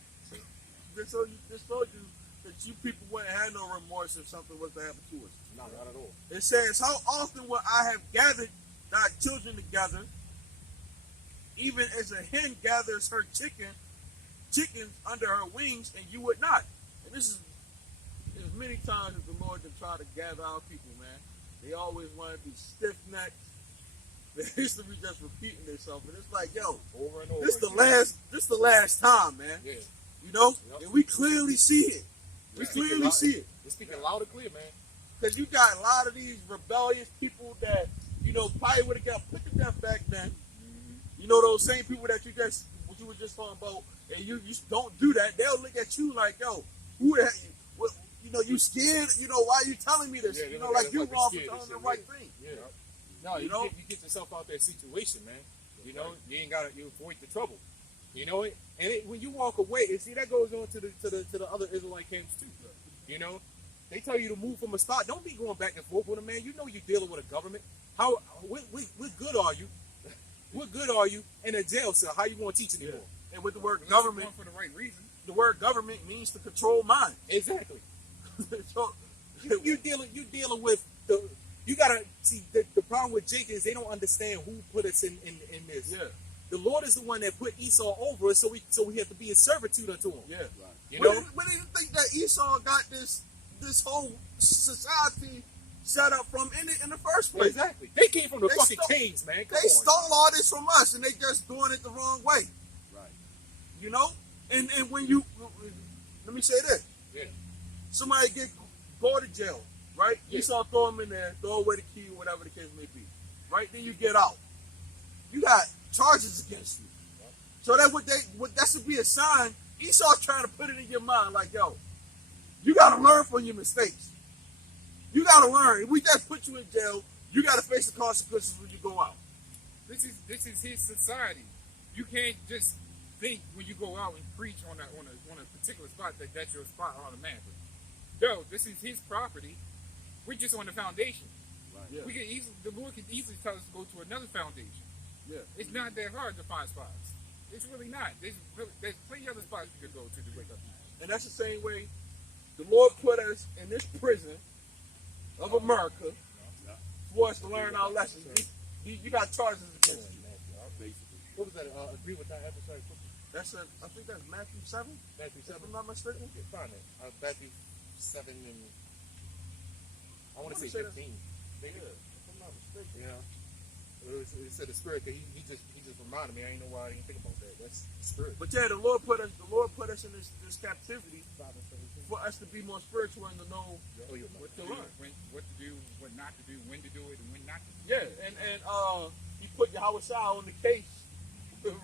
This told you that you people wouldn't have no remorse if something was to happen to us. No, not at all. It says, "How often would I have gathered got children together, even as a hen gathers her chickens under her wings, and you would not. And this is as many times as the Lord to try to gather our people, man. They always want to be stiff-necked. The history just repeating itself, and it's like, yo, Over and over. this the last time, man. Yeah. You know, Yep. and we clearly see it. We Yeah. clearly see it. It's speaking loud and clear, man. Because you got a lot of these rebellious people that, you know, probably would have got put to death back then. You know, those same people that what you were just talking about, and you don't do that, they'll look at you like, yo, who the heck, what, you know, you scared, you know, why are you telling me this? Yeah, you they know, look like at us you like we wrong for scared telling and the shit, right yeah. thing. Yeah. No, You you know? get yourself out that situation, man. You know, you ain't got to avoid the trouble. You know it, and when you walk away, and see that goes on to the other Israelite camps too. You know, they tell you to move from a spot. Don't be going back and forth with them, man. You know you're dealing with a government. What good are you? What good are you in a jail cell? How you going to teach anymore? And with the word Unless you're government, going for the right reason. the word government means to control minds. Exactly. So, You dealing with the. You gotta see the problem with Jacob is they don't understand who put us in this. yeah, The Lord is the one that put Esau over us, so we have to be in servitude unto him. yeah. You Where know, do you think that Esau got this whole society set up from in the first place? exactly. They came from the They fucking stole- caves, man. Come They on. stole all this from us, and they just doing it the wrong way. Right. You know, and when you let me say this, Yeah. somebody go to jail, right? Yeah. Esau throw him in there, throw away the key, or whatever the case may be, right? Then you get out. You got charges against you. So that should be a sign. Esau trying to put it in your mind, like, yo, you got to learn from your mistakes. You got to learn. If we just put you in jail, you got to face the consequences when you go out. This is his society. You can't just think when you go out and preach on a particular spot that that's your spot automatically. No, this is his property. We're just on the foundation. Right. Yeah. The Lord can easily tell us to go to another foundation. Yeah. It's not that hard to find spots. It's really not. There's plenty of other spots you could go to wake up people. And that's the same way the Lord put us in this prison of America for us to learn our lessons. You got charges against you. Basically. What was that? Agree with that episode? I think that's Matthew 7, Matthew if 7. I'm not mistaken. Okay, find it. Matthew 7 and I want to say 15. Yeah, if I'm not mistaken. Yeah. It said the spirit that he just reminded me. I didn't know why I didn't think about that. That's the spirit. But yeah, the Lord put us in this captivity for us to be more spiritual and to know Oh, yeah. what to learn. What to do, what not to do, when to do it, and when not to do it. Yeah, and he put Yahweh Shah on the case,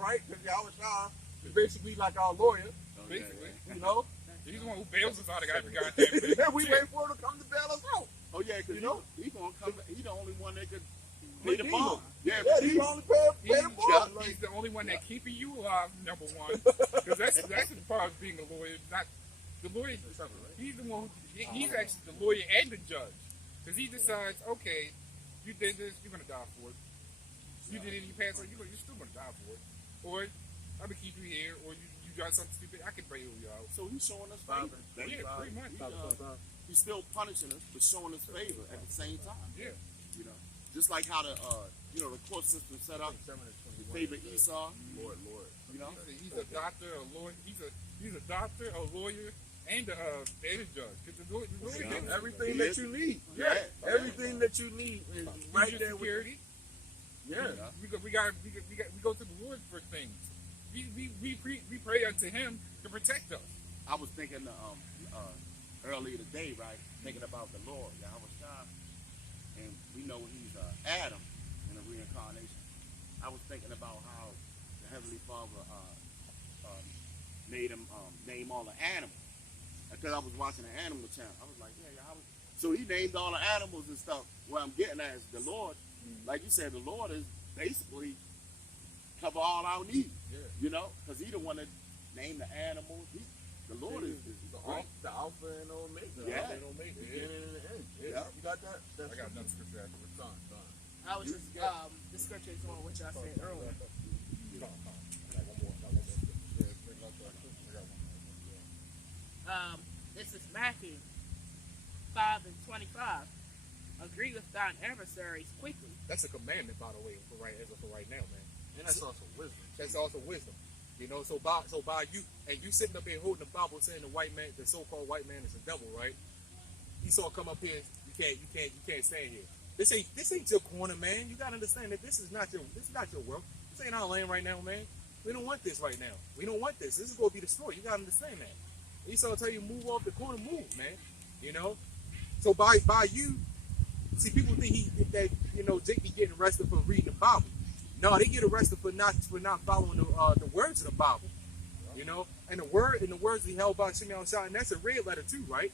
right? Because Yahweh Shah is basically like our lawyer, Basically. you know. He's the one who bails us out of every goddamn thing. And we wait for him to come to bail us out. Oh yeah, because You know? he gonna come. He the only one that could pay the Redeem bond. him. Yeah, Yeah, he's only pay the bond. He's Like, the only one that keeping you alive, number one. Because that's the part of being a lawyer. Not the lawyer. He's the one. He's actually the lawyer and the judge. Because he decides, okay, you did this, you're gonna die for it. You did it, you passed it, you're still gonna die for it. Or I'm gonna keep you here, or you got something stupid, I can bail you out. So he's showing us favor. Yeah, pretty much. He's still punishing us, but showing us favor at the same time. Yeah. You know, just like how the the court system set up to favor Esau. Lord. You know, He's a doctor, a lawyer. He's a doctor, a lawyer, and a judge. 'Cause the lawyer gives Everything He that is. you need. Yeah. Everything that you need is right He's there your with security. Yeah. We go to the Lord for things. We pray unto Him to protect us. I was thinking earlier today, right? Thinking about the Lord, Yahweh Shah, and we know he's Adam in the reincarnation. I was thinking about how the Heavenly Father made him name all the animals. Because I was watching the Animal Channel, I was like, yeah, Yahweh. So he named all the animals and stuff. What I'm getting at is the Lord, like you said, the Lord is basically cover all our needs. Yeah. You know, because he the one that named the animals. The Lord is the great. Alpha and Omega. Yeah. Alpha and Omega. The beginning and the end. Yeah. You got that? That's I got another scripture afterwards. done. I was just the scripture is on what y'all said earlier. This is Matthew 5:25. Agree with thine adversaries quickly. That's a commandment, by the way, for right now, man. And that's also wisdom. That's also wisdom. You know, so by you and you sitting up here holding the Bible saying the white man, the so-called white man is the devil, right? Esau come up here, you can't stand here. This ain't your corner, man. You gotta understand that this is not your world. This ain't our land right now, man. We don't want this right now. We don't want this. This is gonna be destroyed. You gotta understand that. Esau tell you move off the corner, move, man. You know? So by you, see, people think that Jake be getting arrested for reading the Bible. No, they get arrested for not following the words of the Bible. You know, and the words he held by Shimei Shah, and that's a red letter too, right?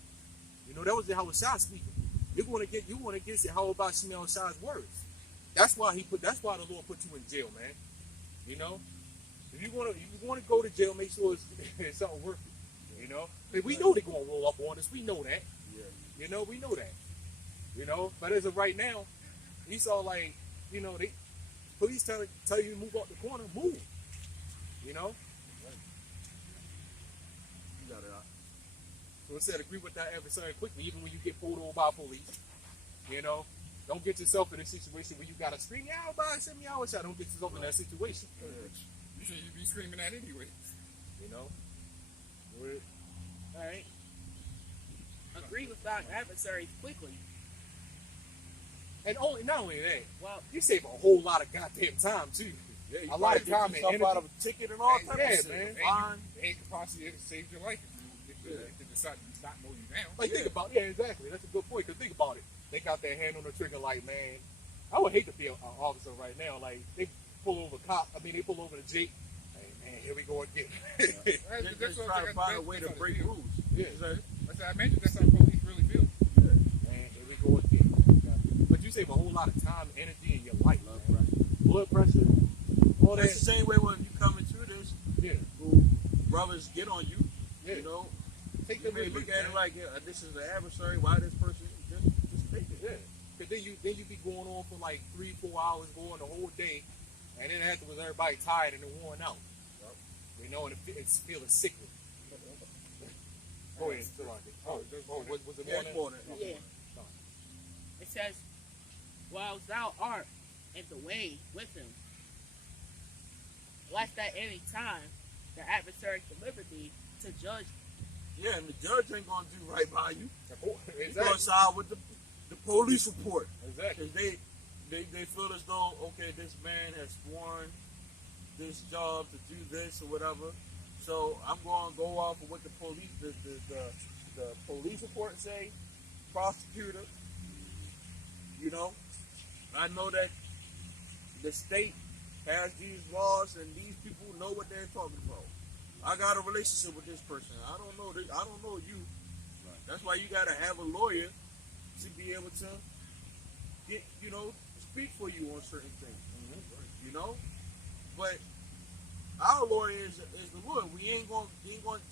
You know, that was Yahweh Shah speaking. You want to get Yahweh by Shimei Shah's words. That's why the Lord put you in jail, man. You know, if you want to go to jail, make sure it's something worth it. You know, we know they're gonna roll up on us. We know that. Yeah. You know, we know that. You know, but as of right now, Esau, like, you know, they police tell you to move out the corner, move. You know? You got it out. So it said agree with that adversary quickly, even when you get pulled over by police. You know? Don't get yourself in a situation where you gotta scream, "Y'all by send me out." Don't get yourself in that situation. You should be screaming that anyway. You know? Alright. Agree with thine adversaries quickly. And not only that, Well, you save a whole lot of goddamn time too. Yeah, you A lot of probably time get and yourself energy. out of a ticket and all And- types yeah, of shit. man. Fine. And possibly it saved your life if they decide to not mow you down. Like, think about it. Yeah, exactly. That's a good point. Because think about it. They got their hand on the trigger like, man, I would hate to be an officer right now. Like, they pull over they pull over the Jake. Hey, man, here we go again. Just try to find a way to break rules. Yeah. I imagine that's how police really feel. Man, here we go again. But you save a whole lot of time, energy, in your life. Blood pressure. All that. That's the same way when you come into this, Yeah. brothers get on you. Yeah. You know, Take you them may with look you, at man. it like this is the adversary. Why this person? Just take it. Yeah. Because then you be going on for like 3-4 hours, going the whole day, and then afterwards everybody tired and they're worn out. You know, and it's feeling sickly. Go ahead, was it Yeah, more than? yeah. It says, while thou art in the way with him, lest at any time the adversary deliver thee to judge. Yeah, and the judge ain't gonna do right by you. He's gonna Exactly. side with the police report. Exactly. Because they feel as though, okay, this man has sworn this job to do this or whatever. So I'm going to go off of what the police report say, prosecutor. You know, I know that the state has these laws and these people know what they're talking about. I got a relationship with this person. I don't know this. I don't know you. Right. That's why you got to have a lawyer to be able to get, speak for you on certain things. You know, but our lawyer is the Lord. We ain't gonna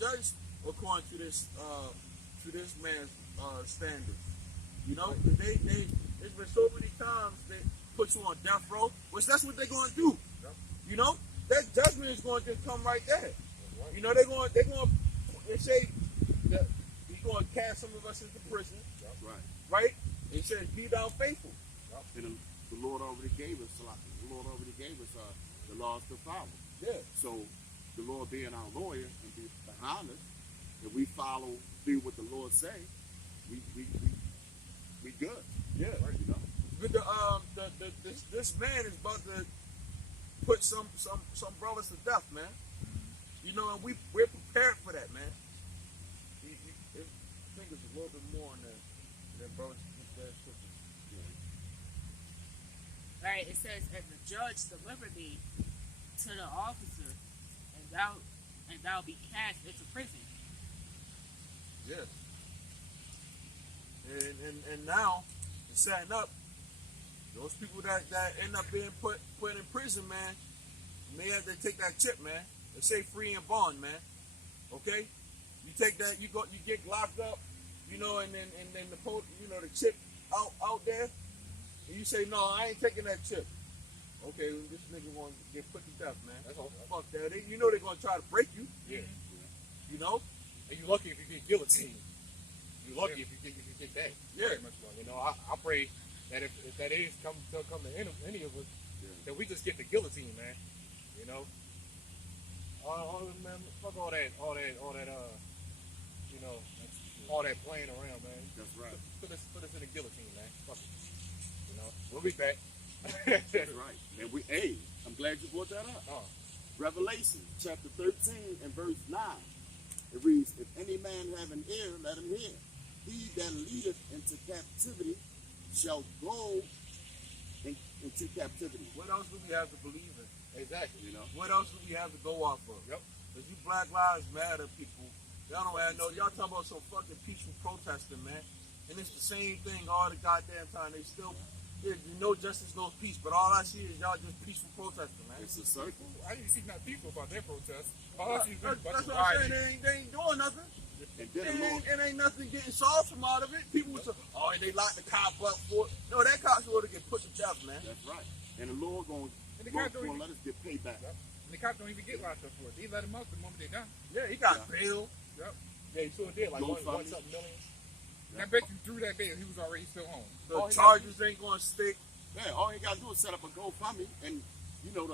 judge according to this man's standards. You know, 'cause they there's been so many times they put you on death row, which that's what they're gonna do. You know, that judgment is going to come right there. You know, they say that he's going to cast some of us into prison, Right. right? It says, "Be thou faithful." And the Lord already gave us the laws to follow. Yeah. So the Lord being our lawyer and behind us, if we follow through what the Lord say, we good. Yeah. Right, you know. But this man is about to put some brothers to death, man. You know, and we're prepared for that, man. I think it's a little bit more than brothers to death. Alright, it says, and the judge deliver thee to the officer, and thou be cast into prison. Yeah. And now it's setting up those people that end up being put in prison, man. May have to take that chip, man. They say free and bond, man. Okay, you take that, you get locked up, and then the chip out there, and you say, no, I ain't taking that chip. Okay, well, this nigga gonna get put to death, man. That's all. Fuck that. They're gonna try to break you. Yeah. You know. And you're lucky if you get guillotined. You're lucky if you get that. Yeah. Pretty much, you know, I pray that if that is come to any of us, Yeah. that we just get the guillotine, man. You know, man, fuck all that, you know, all that playing around, man. That's right. Put us in the guillotine, man. Fuck it. You know, we'll be back. That's right. And I'm glad you brought that up. Oh. Revelation chapter 13 and verse 9. It reads, if any man have an ear, let him hear. He that leadeth into captivity shall go into captivity. What else do we have to believe in? Exactly. You know? What else do we have to go off of? Yep. Because you Black Lives Matter people, y'all don't have no, y'all talking about some fucking peaceful protesting, man. And it's the same thing all the goddamn time. They still, you know, justice knows peace, but all I see is y'all just peaceful protesting, man. It's a circle. I didn't see not people about their protest. All I see is a bunch That's of what I'm rioting. saying. They ain't doing nothing. And then the Lord, It ain't nothing getting solved from out of it. People would say, oh, they locked the cop up for it. No, that cop's going to get put to death, man. that's right. And the Lord going And the to cops don't even, let us get payback. Yep. And the cops don't even get locked up for it. They let them out the moment they're done. Yeah, he got Yeah. bail. Yep. Yeah, he sure did. Like No one funding. something million. Yeah. And I bet you through that bail, he was already still home. The All he charges ain't going to stick. Yeah, all you got to do is set up a GoFundMe and, you know,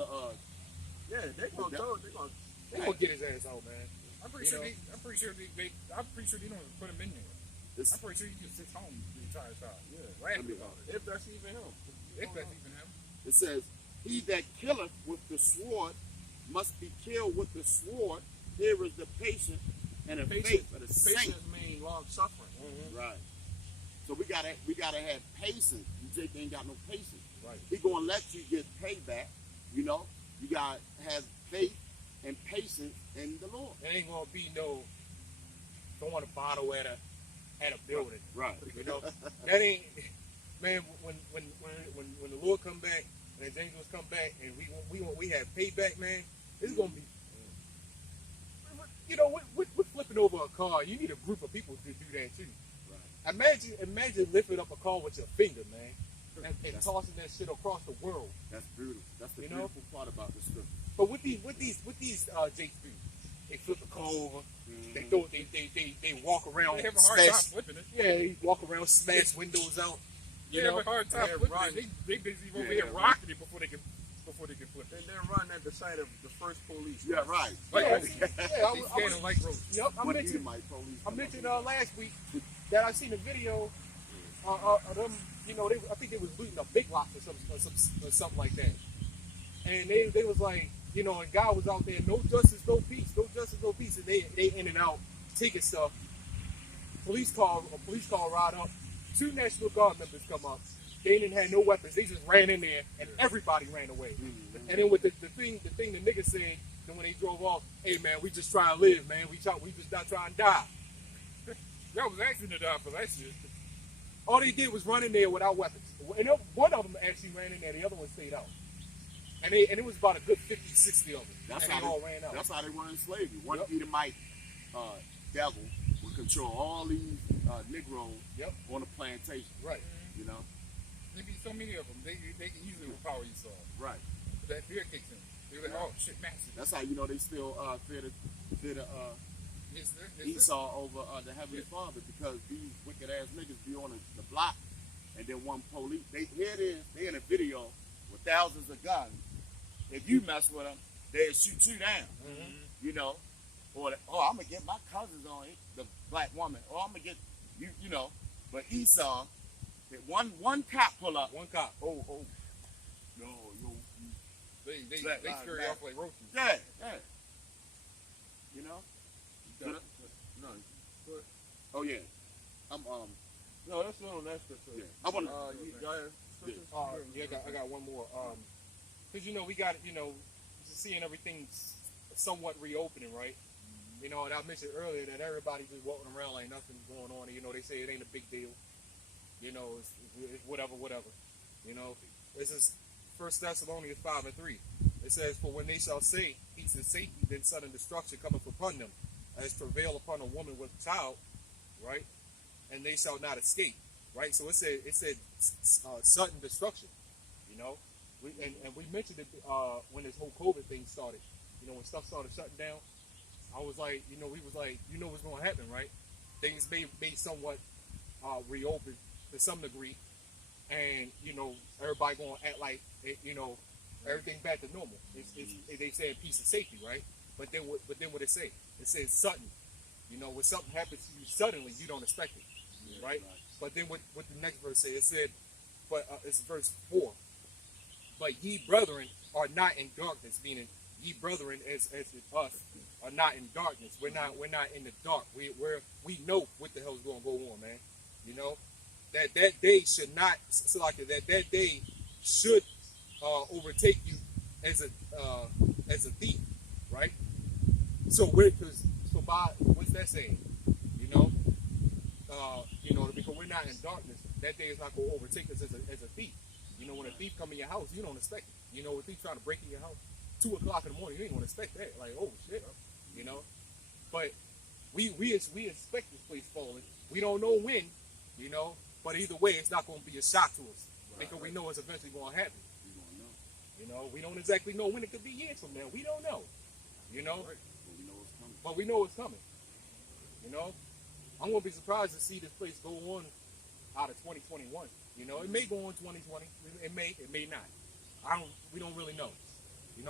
Yeah, they going to go. They going to. They gonna get his ass out, man. I'm pretty You sure know? they don't even put him in there. it's, I'm pretty sure he just sits home the entire time. Yeah. Laughing I mean, about it. If that's even him. If that's even him. it says, he that killeth with the sword must be killed with the sword. Here is the patient and the faith of the saint. Patience mean long suffering. Right. So we gotta have patience. You just ain't got no patience. Right. He gonna let you get payback. You know, you gotta have faith and patience in the Lord. There ain't gonna be no throwing a bottle at a building. Right. You know, that ain't, man. When the Lord come back and his angels come back and we have payback, man. It's gonna be. You know, we're flipping over a car. You need a group of people to do that too. Right. Imagine lifting up a car with your finger, man, and That's- tossing that shit across the world. That's beautiful. That's the You know? beautiful part about this scripture. But with these J3s, they flip the car over. They throw they walk around. They have a hard smash, time flipping it. Yeah, they walk around, smash windows out. They You have know, a hard time they're flipping running. it. They busy over Yeah, here yeah, rocking it before they can flip And it. then run at the sight of the first police. Yeah, right. Like, Yeah, they I scared of light roads. Yep, I What mentioned Edomite police I come mentioned up last week that I seen a video of them. You know, I think they was looting a big lots or something like that. And they was like, you know, and God was out there, no justice, no peace, no justice, no peace, and they in and out taking stuff. A police car ride up. 2 National Guard members come up. They didn't have no weapons. They just ran in there, and everybody ran away. Mhm. And then with the thing the nigga said, then when they drove off, hey man, we just trying to live, man. We just not trying to die. Y'all was asking to die for that shit. All they did was run in there without weapons. And one of them actually ran in there. The other one stayed out. And it was about a good 50, 60 of them. That's and how they all ran out. That's how they were in slavery. One Yep. Edomite devil would control all these Negroes Yep. on a plantation. Right. You know? There be so many of them. They can easily overpower you, so Right. that fear kicks in. They're like, oh shit, massive. That's how you know they still fear the Esau over the Heavenly Father, because these wicked ass niggas be on the block, and then one police. Here it is. They in a video with thousands of guns. If you mess with them, they'll shoot you down. You know, or I'm gonna get my cousins on it, the black woman, or I'm gonna get you. You know, but Esau, one cop pull up. One cop. No, They Black they lives scurry matter. off like roaches. yeah. You know. No, Oh yeah. I'm no, that's not on that scripture. yeah. I want to. You got it? Yeah, I got one more. Because, you know, we got, you know, just seeing everything somewhat reopening, right? You know, and I mentioned earlier that everybody just walking around like nothing's going on. And, you know, they say it ain't a big deal. You know, it's whatever. You know, this is 1 Thessalonians 5:3. It says, for when they shall say peace and safety, then sudden destruction cometh upon them, as travail upon a woman with a child, right? And they shall not escape, right? So it said sudden destruction, you know. And we mentioned it when this whole COVID thing started. You know, when stuff started shutting down, I was like, you know, we was like, you know what's going to happen, right? Things may somewhat reopen to some degree, and everybody gonna act like everything back to normal. They said peace and safety, right? But then what it say? It says sudden. When something happens to you suddenly, you don't expect it, right? But then what the next verse say? It said, but it's verse 4. But ye brethren are not in darkness, meaning ye brethren as us are not in darkness. We're not in the dark. We know what the hell's going to go on, man. That day should not, so like that day should overtake you as a thief, right? So by what's that saying? Because we're not in darkness, that day is not going to overtake us as a thief. When a thief come in your house, you don't expect it. A thief trying to break in your house 2 o'clock in the morning, you ain't gonna expect that. Like, oh shit, But we expect this place falling. We don't know when, but either way, it's not gonna be a shock to us because we know it's eventually gonna happen. We don't exactly know when it could be years from now. We don't know. But we know it's coming. I'm gonna be surprised to see this place go on out of 2021. It may go on 2020. It may not. We don't really know.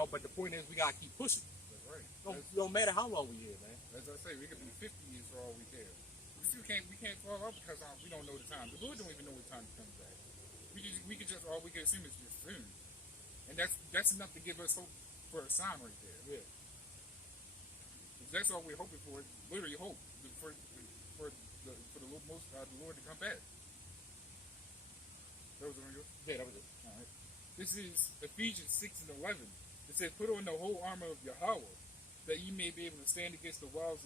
But the point is we gotta keep pushing. That's right. No matter how long we here, man. As I say, we could be 50 years for all we care. We can't fall out because we don't know the time. The Lord don't even know what time He comes back. We can just all we can assume is just soon, and that's enough to give us hope for a sign right there. Yeah. That's all we're hoping for. Literally hope for the Lord to come back. That was on yours? Yeah, that was it. All right. This is Ephesians 6:11. It says, "Put on the whole armor of Yahweh, that ye may be able to stand against the wiles of